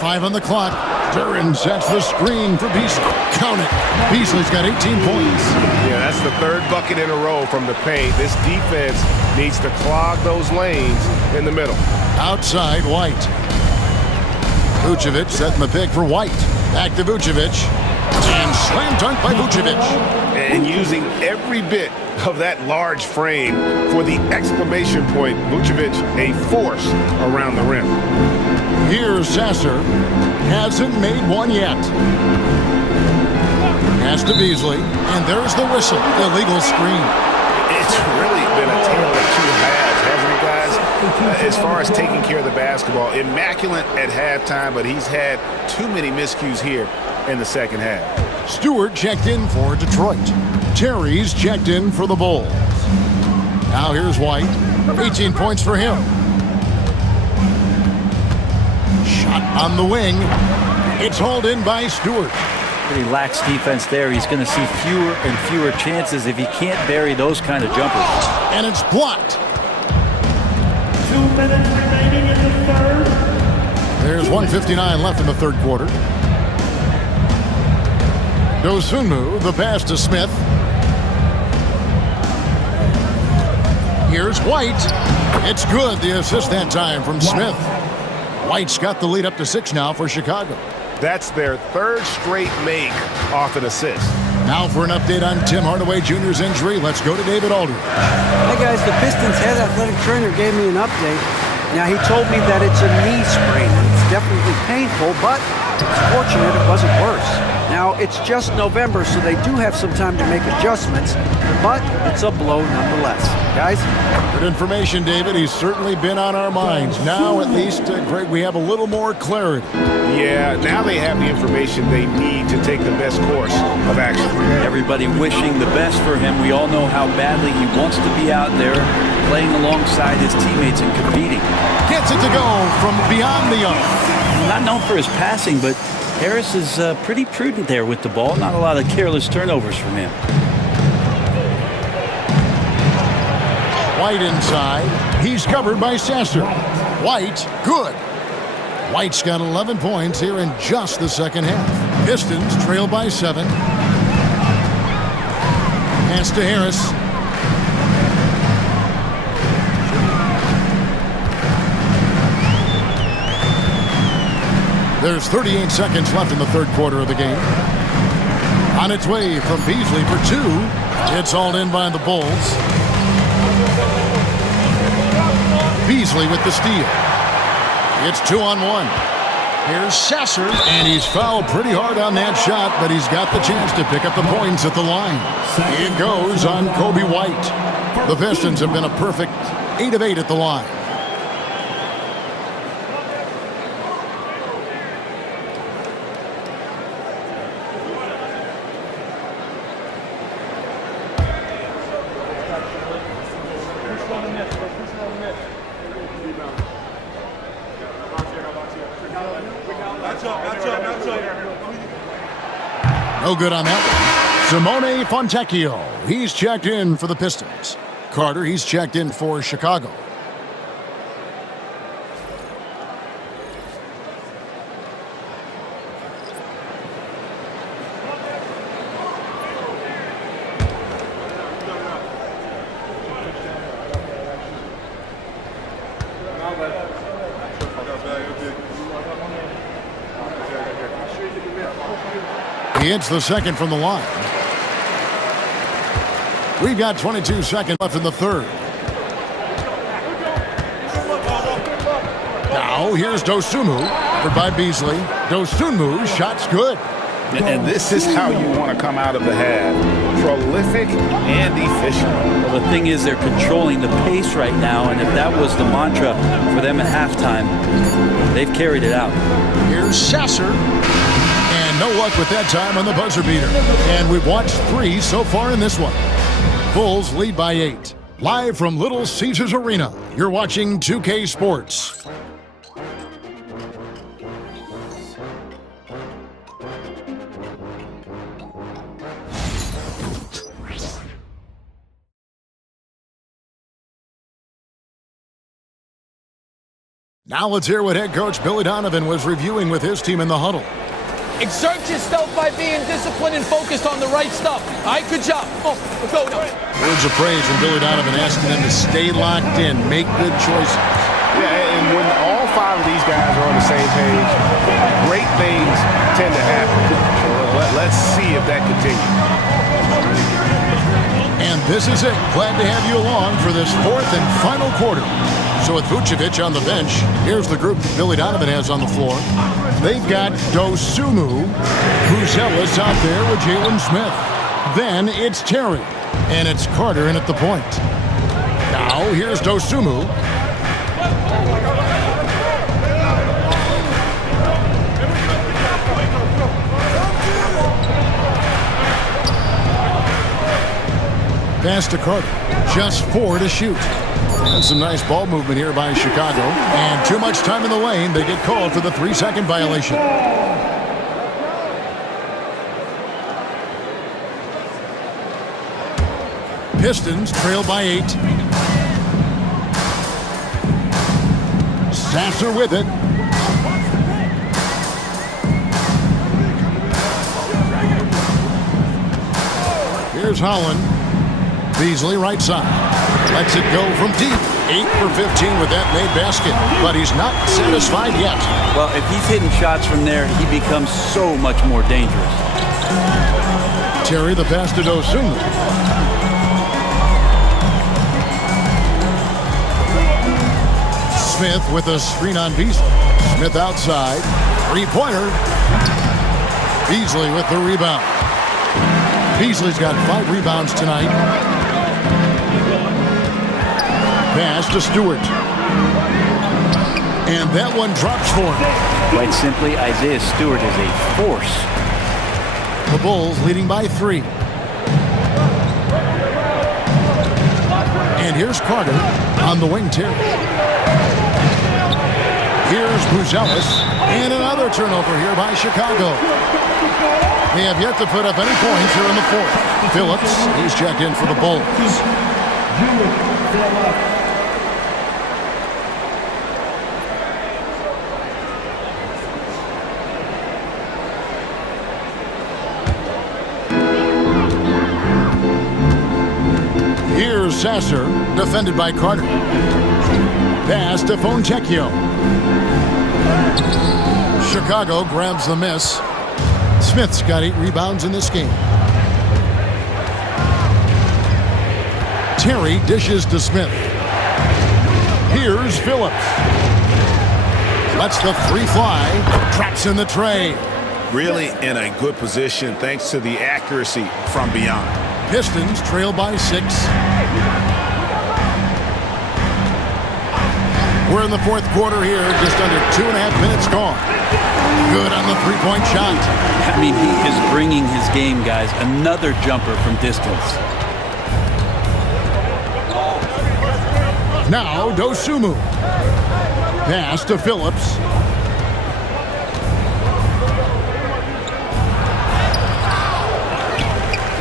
5 on the clock. Duran sets the screen for Beasley. Count it. Beasley's got 18 points. Yeah, that's the 3rd bucket in a row from the paint. This defense needs to clog those lanes in the middle. Outside, White. Vucevic setting the pick for White. Back to Vucevic. And slam dunk by Vucevic. And using every bit of that large frame for the exclamation point. Vucevic, a force around the rim. Here's Sasser. Hasn't made one yet. Pass to Beasley. And there's the whistle. Illegal screen. It's really been a tale of 2 halves, hasn't it, guys? As far as taking care of the basketball, immaculate at halftime, but he's had too many miscues here in the second half. Stewart checked in for Detroit. Terry's checked in for the Bulls. Now here's White. 18 points for him. Shot on the wing. It's hauled in by Stewart. Pretty lax defense there. He's going to see fewer and fewer chances if he can't bury those kind of jumpers. And it's blocked. 2 minutes remaining in the third. There's 1:59 left in the third quarter. Dosunmu, the pass to Smith. Here's White. It's good, the assist that time from Smith. White's got the lead up to 6 now for Chicago. That's their 3rd straight make off an assist. Now for an update on Tim Hardaway Jr.'s injury, let's go to David Aldridge. Hey guys, the Pistons head athletic trainer gave me an update. Now he told me that it's a knee sprain. It's definitely painful, but it's fortunate it wasn't worse. Now it's just November, so they do have some time to make adjustments, but it's a blow nonetheless. Guys? Good information, David. He's certainly been on our minds. Now at least, Greg, we have a little more clarity. Yeah, now they have the information they need to take the best course of action. Everybody wishing the best for him. We all know how badly he wants to be out there playing alongside his teammates and competing. Gets it to go from beyond the arc. Not known for his passing, but Harris is pretty prudent there with the ball. Not a lot of careless turnovers from him. White inside. He's covered by Sasser. White, good. White's got 11 points here in just the second half. Pistons trail by 7. Pass to Harris. There's 38 seconds left in the 3rd quarter of the game. On its way from Beasley for 2. It's hauled in by the Bulls. Beasley with the steal. It's 2-on-1. Here's Sasser, and he's fouled pretty hard on that shot, but he's got the chance to pick up the points at the line. It goes on Kobe White. The Pistons have been a perfect 8 of 8 at the line. No good on that one. Simone Fontecchio. He's checked in for the Pistons. Carter, he's checked in for Chicago. He hits the second from the line. We've got 22 seconds left in the 3rd. Now here's Dosunmu, covered by Beasley. Dosunmu, shot's good. And this is how you want to come out of the half. Prolific and efficient. Well, the thing is they're controlling the pace right now, and if that was the mantra for them at halftime, they've carried it out. Here's Sasser. And no luck with that time on the buzzer beater. And we've watched 3 so far in this one. Bulls lead by 8. Live from Little Caesars Arena, you're watching 2K Sports. Now let's hear what head coach Billy Donovan was reviewing with his team in the huddle. Exert yourself by being disciplined and focused on the right stuff. All right, good job. Oh, let's go. Words of praise from Billy Donovan asking them to stay locked in, make good choices. Yeah, and when all 5 of these guys are on the same page, great things tend to happen. So let's see if that continues. And this is it. Glad to have you along for this 4th and final quarter. So with Vucevic on the bench, here's the group Billy Donovan has on the floor. They've got Dosunmu, Ellis out there with Jalen Smith. Then it's Terry, and it's Carter in at the point. Now here's Dosunmu. Pass to Carter. Just 4 to shoot. And some nice ball movement here by Chicago. And too much time in the lane. They get called for the 3-second violation. Pistons trail by 8. Sasser with it. Here's Holland. Beasley right side. Lets it go from deep. 8 for 15 with that made basket, but he's not satisfied yet. Well, if he's hitting shots from there, he becomes so much more dangerous. Terry the pass to Dosunmu. Smith with a screen on Beasley. Smith outside. Three-pointer. Beasley with the rebound. Beasley's got 5 rebounds tonight. Pass to Stewart. And that one drops for him. Quite simply, Isaiah Stewart is a force. The Bulls leading by 3. And here's Carter on the wing Terry. Here's Buzelis. And another turnover here by Chicago. They have yet to put up any points here in the fourth. Phillips, he's checked in for the Bulls. Here's Sasser, defended by Carter. Pass to Fontecchio. Chicago grabs the miss. Smith's got 8 rebounds in this game. Terry dishes to Smith. Here's Phillips. Lets the 3 fly. Traps in the tray. Really in a good position thanks to the accuracy from beyond. Pistons trail by 6. We're in the fourth quarter here, just under 2.5 minutes gone. Good on the 3-point shot. I mean, he is bringing his game, guys. Another jumper from distance. Now Dosunmu. Pass to Phillips.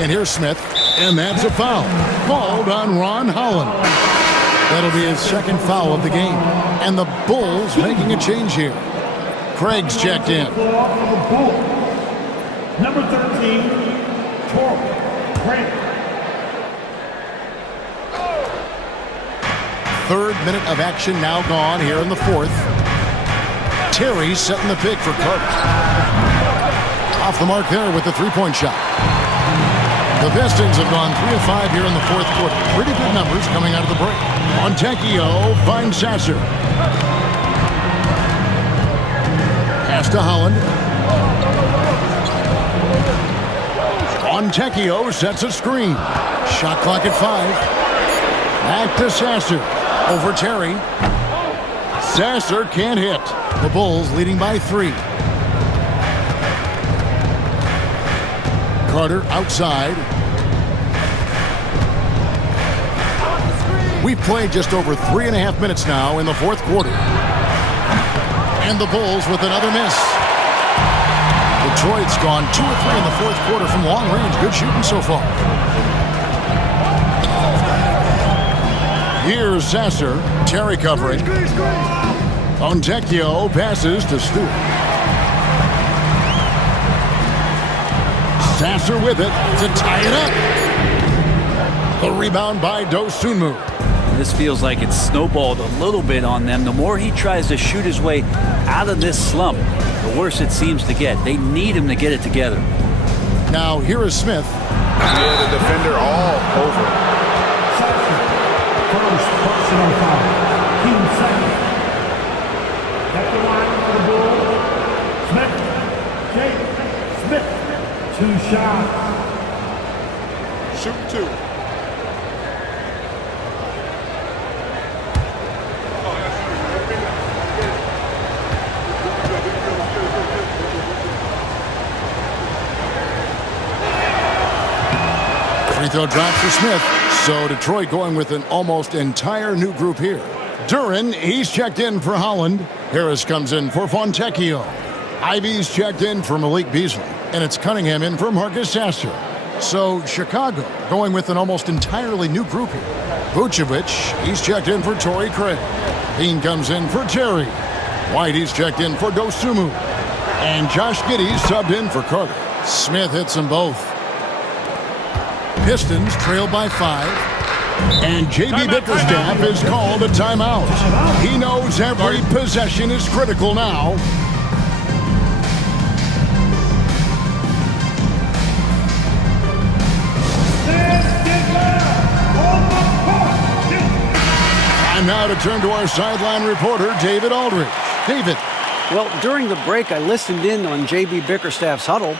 And here's Smith. And that's a foul. Called on Ron Holland. That'll be his second foul of the game. And the Bulls making a change here. Craig's checked in. Number 13, Craig. 3rd minute of action now gone here in the fourth. Terry setting the pick for Carter. Off the mark there with the 3-point shot. The Pistons have gone 3 of 5 here in the fourth quarter. Pretty good numbers coming out of the break. Fontecchio finds Sasser. Pass to Holland. Fontecchio sets a screen. Shot clock at 5. Back to Sasser. Over Terry. Sasser can't hit. The Bulls leading by 3. Carter outside. We've played just over 3.5 minutes now in the fourth quarter. And the Bulls with another miss. Detroit's gone 2 of 3 in the fourth quarter from long range. Good shooting so far. Here's Sasser. Terry covering. Fontecchio passes to Stewart. Sasser with it to tie it up. The rebound by Dosunmu. This feels like it's snowballed a little bit on them. The more he tries to shoot his way out of this slump, the worse it seems to get. They need him to get it together. Now here is Smith. Yeah, the defender all over. First personal foul. Team second. At the line for the Bulls. Smith. Jake Smith. 2 shots. Shoot 2. Free throw drops for Smith. So Detroit going with an almost entire new group here. Duran, he's checked in for Holland. Harris comes in for Fontecchio. Ivy's checked in for Malik Beasley. And it's Cunningham in for Marcus Sasser. So Chicago going with an almost entirely new group here. Vucevic, he's checked in for Torrey Craig. Bean comes in for Terry. White, he's checked in for Dosunmu. And Josh Giddey's subbed in for Carter. Smith hits them both. Pistons trail by 5. And J.B. Bickerstaff is called a timeout. He knows every possession is critical now. Time now to turn to our sideline reporter, David Aldridge. David. Well, during the break, I listened in on J.B. Bickerstaff's huddle.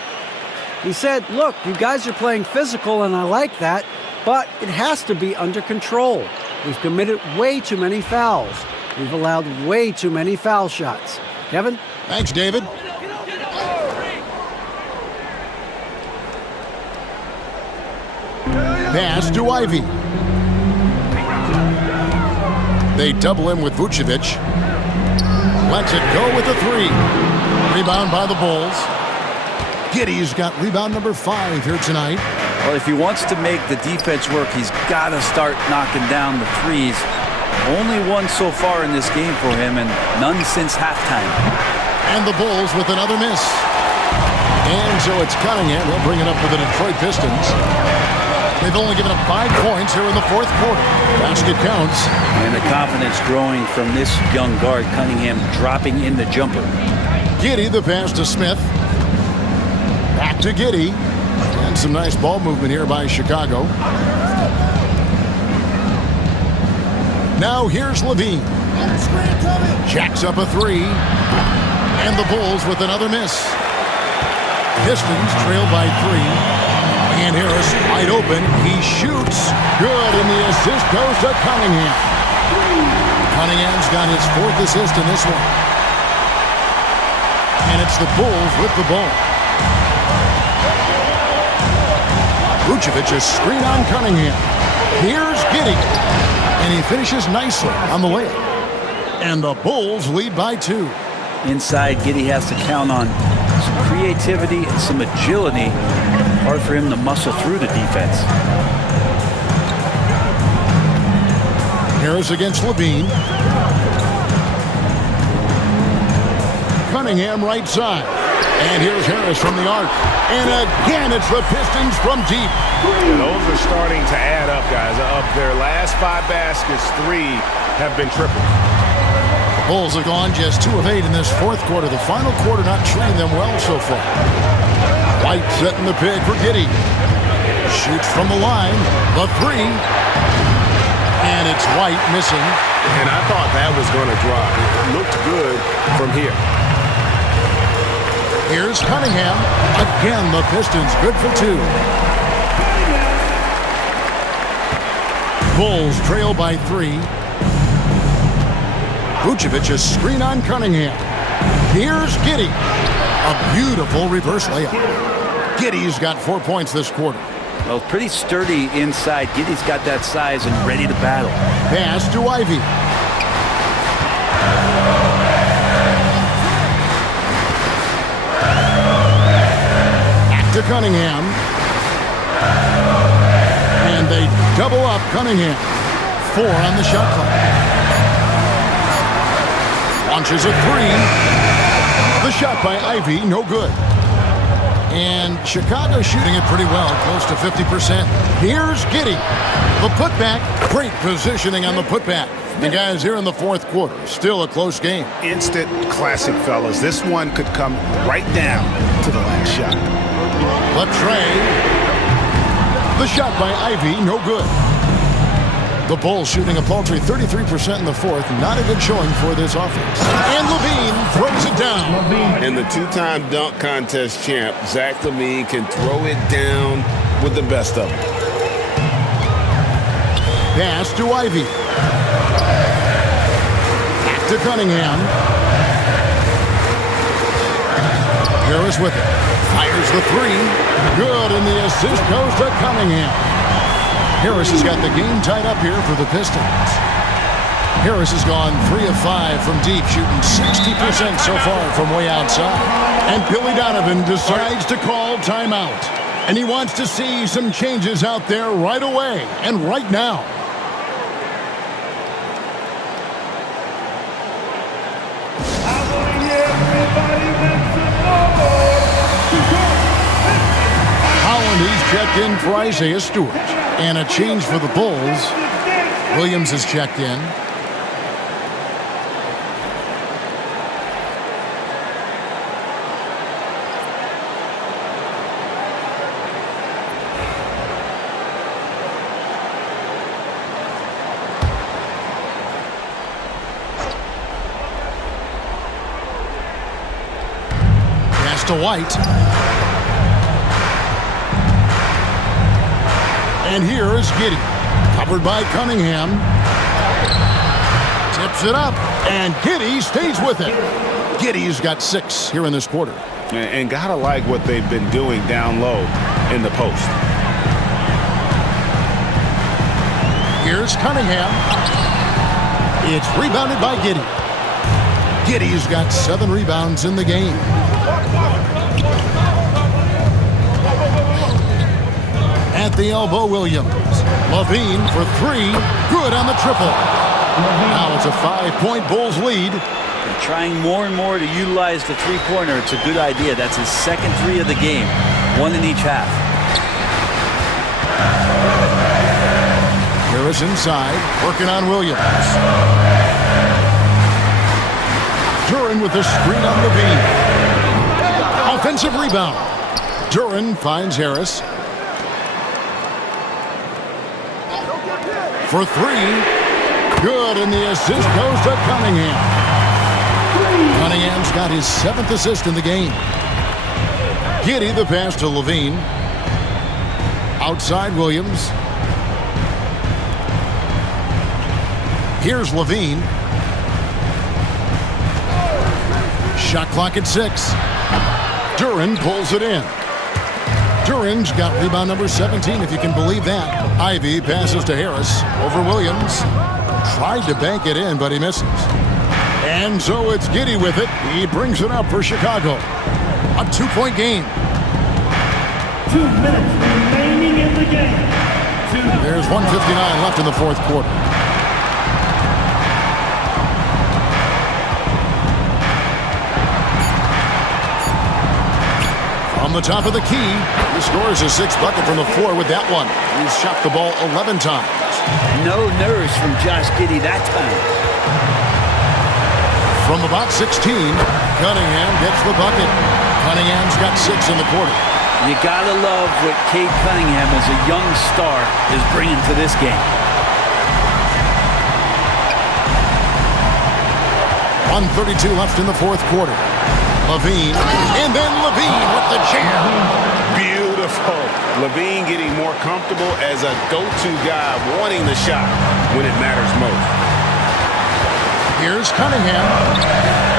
He said, look, you guys are playing physical, and I like that, but it has to be under control. We've committed way too many fouls. We've allowed way too many foul shots. Kevin? Thanks, David. Pass to Ivy. They double him with Vucevic. Lets it go with a three. Rebound by the Bulls. Giddey's got rebound number 5 here tonight. Well, if he wants to make the defense work, he's got to start knocking down the threes. Only one so far in this game for him, and none since halftime. And the Bulls with another miss. And so it's Cunningham. They'll bring it up for the Detroit Pistons. They've only given up 5 points here in the fourth quarter. Basket counts. And the confidence growing from this young guard, Cunningham, dropping in the jumper. Giddey, the pass to Smith. Back to Giddey. And some nice ball movement here by Chicago. Now here's Levine. Jacks up a 3. And the Bulls with another miss. Pistons trail by 3. And Harris wide open. He shoots. Good, and the assist goes to Cunningham. Cunningham's got his 4th assist in this one. And it's the Bulls with the ball. Vucevic's screen on Cunningham. Here's Giddey. And he finishes nicely on the layup. And the Bulls lead by 2. Inside, Giddey has to count on some creativity and some agility. Hard for him to muscle through the defense. Harris against Levine. Cunningham right side. And here's Harris from the arc. And again, it's the Pistons from deep. And those are starting to add up, guys. Of their last 5 baskets, 3 have been triples. Bulls have gone just 2 of 8 in this fourth quarter. The final quarter not treating them well so far. White setting the pick for Giddey. Shoots from the line. The 3. And it's White missing. And I thought that was going to drop. It looked good from here. Here's Cunningham. Again, the Pistons good for 2. Bulls trail by 3. Vucevic's screen on Cunningham. Here's Giddey. A beautiful reverse layup. Giddey's got 4 points this quarter. Well, pretty sturdy inside. Giddey's got that size and ready to battle. Pass to Ivy. Back to Cunningham. And they double up Cunningham. 4 on the shot clock. Launches a 3. The shot by Ivy, no good. And Chicago shooting it pretty well, close to 50%. Here's Giddey. The putback, great positioning on the putback. The guys here in the fourth quarter, still a close game. Instant classic, fellas. This one could come right down to the last shot. Latrey. The shot by Ivy, no good. The Bulls shooting a paltry 33% in the fourth. Not a good showing for this offense. And Levine throws it down. And the 2-time dunk contest champ, Zach LaVine, can throw it down with the best of them. Pass to Ivy. Back to Cunningham. Harris with it. Fires the 3. Good, and the assist goes to Cunningham. Harris has got the game tied up here for the Pistons. Harris has gone 3 of 5 from deep, shooting 60% so far from way outside. And Billy Donovan decides to call timeout. And he wants to see some changes out there right away and right now. Holland, he's checked in for Isaiah Stewart. And a change for the Bulls. Williams has checked in. Pass to White. And here is Giddey. Covered by Cunningham. Tips it up. And Giddey stays with it. Giddey's got 6 here in this quarter. And gotta like what they've been doing down low in the post. Here's Cunningham. It's rebounded by Giddey. Giddey's got 7 rebounds in the game. At the elbow, Williams. Levine for 3. Good on the triple. Now it's a 5-point Bulls lead. They're trying more and more to utilize the three-pointer. It's a good idea. That's his second 3 of the game. 1 in each half. Harris inside, working on Williams. Duran with the screen on Levine. Offensive rebound. Duran finds Harris. For 3. Good, and the assist goes to Cunningham. Cunningham's got his 7th assist in the game. Giddey the pass to Levine. Outside Williams. Here's Levine. Shot clock at 6. Duran pulls it in. Duran's got rebound number 17, if you can believe that. Ivy passes to Harris over Williams. Tried to bank it in, but he misses. And so it's Giddey with it. He brings it up for Chicago. A 2-point game. 2 minutes remaining in the game. There's 1:59 left in the 4th quarter. From the top of the key, he scores his 6th bucket from the floor with that one. He's shot the ball 11 times. No nerves from Josh Giddey that time. From about 16, Cunningham gets the bucket. Cunningham's got 6 in the quarter. You gotta love what Cade Cunningham as a young star is bringing to this game. 1:32 left in the 4th quarter. Levine, and then Levine with the jam. Beautiful. Levine getting more comfortable as a go-to guy, wanting the shot when it matters most. Here's Cunningham.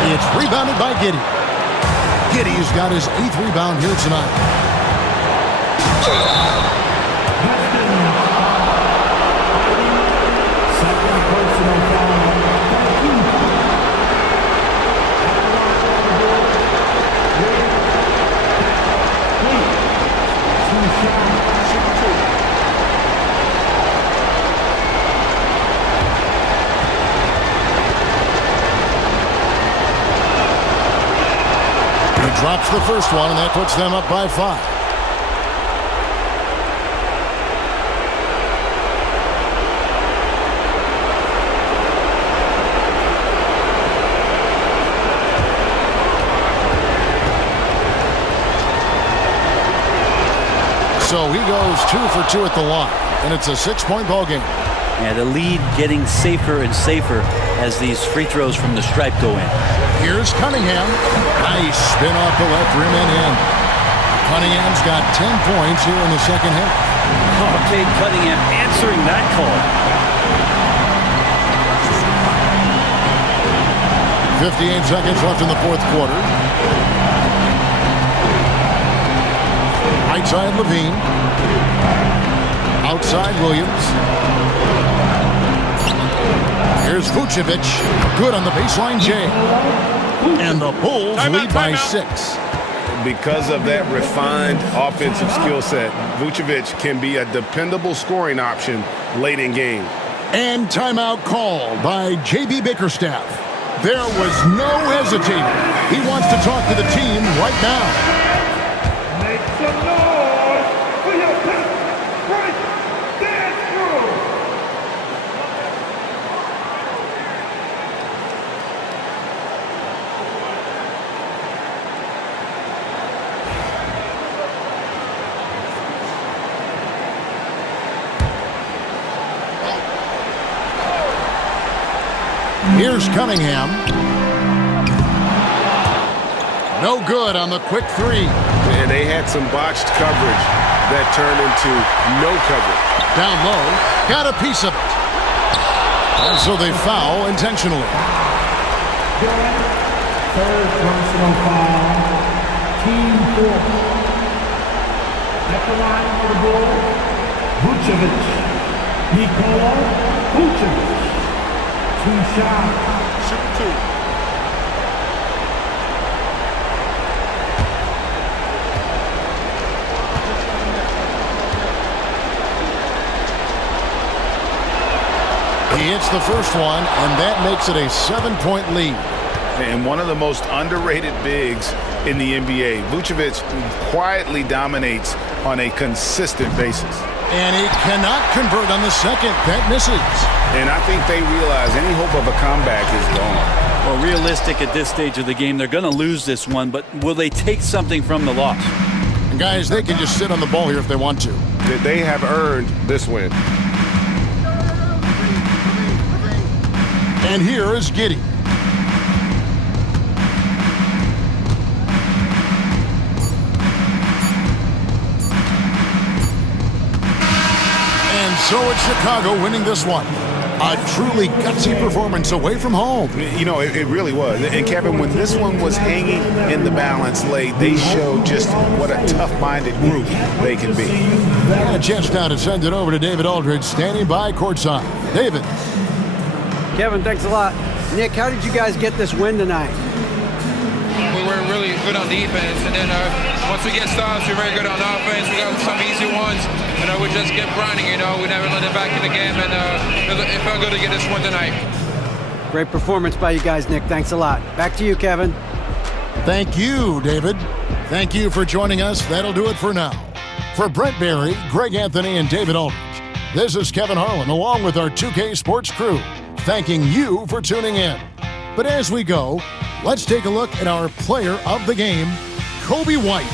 It's rebounded by Giddey. Giddey's got his 8th rebound here tonight. Drops the first one, and that puts them up by 5. So he goes 2 for 2 at the line, and it's a 6-point ball game. Yeah, the lead getting safer and safer as these free throws from the stripe go in. Here's Cunningham. Nice spin off the left rim and in. Cunningham's got 10 points here in the second half. Oh, Cade Cunningham answering that call. 58 seconds left in the 4th quarter. Right side Levine. Outside Williams. Here's Vucevic. Good on the baseline J. And the Bulls lead by 6. Because of that refined offensive skill set, Vucevic can be a dependable scoring option late in games. And timeout called by J.B. Bickerstaff. There was no hesitating. He wants to talk to the team right now. Make some noise for your best right there. Here's Cunningham. No good on the quick three. And they had some botched coverage that turned into no coverage. Down low, got a piece of it. And so they foul intentionally. Third personal foul. Team 4. At the line for the Bulls, Vucevic. Nikola Vucevic. 2 shots. Shoot 2. He hits the first one, and that makes it a 7-point lead. And one of the most underrated bigs in the NBA. Vucevic quietly dominates on a consistent basis. And he cannot convert on the second. That misses. And I think they realize any hope of a comeback is gone. Well, realistic at this stage of the game, they're going to lose this one, but will they take something from the loss? And guys, they can just sit on the ball here if they want to. They have earned this win. And here is Giddey. And so it's Chicago winning this one. A truly gutsy performance away from home. You know, it really was. And Kevin, when this one was hanging in the balance late, they showed just what a tough-minded group they can be. And a chance now to send it over to David Aldridge, standing by courtside. David. Kevin, thanks a lot. Nick, how did you guys get this win tonight? We were really good on defense, and then once we get stops, we're very good on offense. We got some easy ones, we just kept grinding, We never let it back in the game, and it felt good to get this one tonight. Great performance by you guys, Nick. Thanks a lot. Back to you, Kevin. Thank you, David. Thank you for joining us. That'll do it for now. For Brent Barry, Greg Anthony, and David Aldridge, this is Kevin Harlan along with our 2K Sports crew, thanking you for tuning in. But as we go, let's take a look at our player of the game, Kobe White.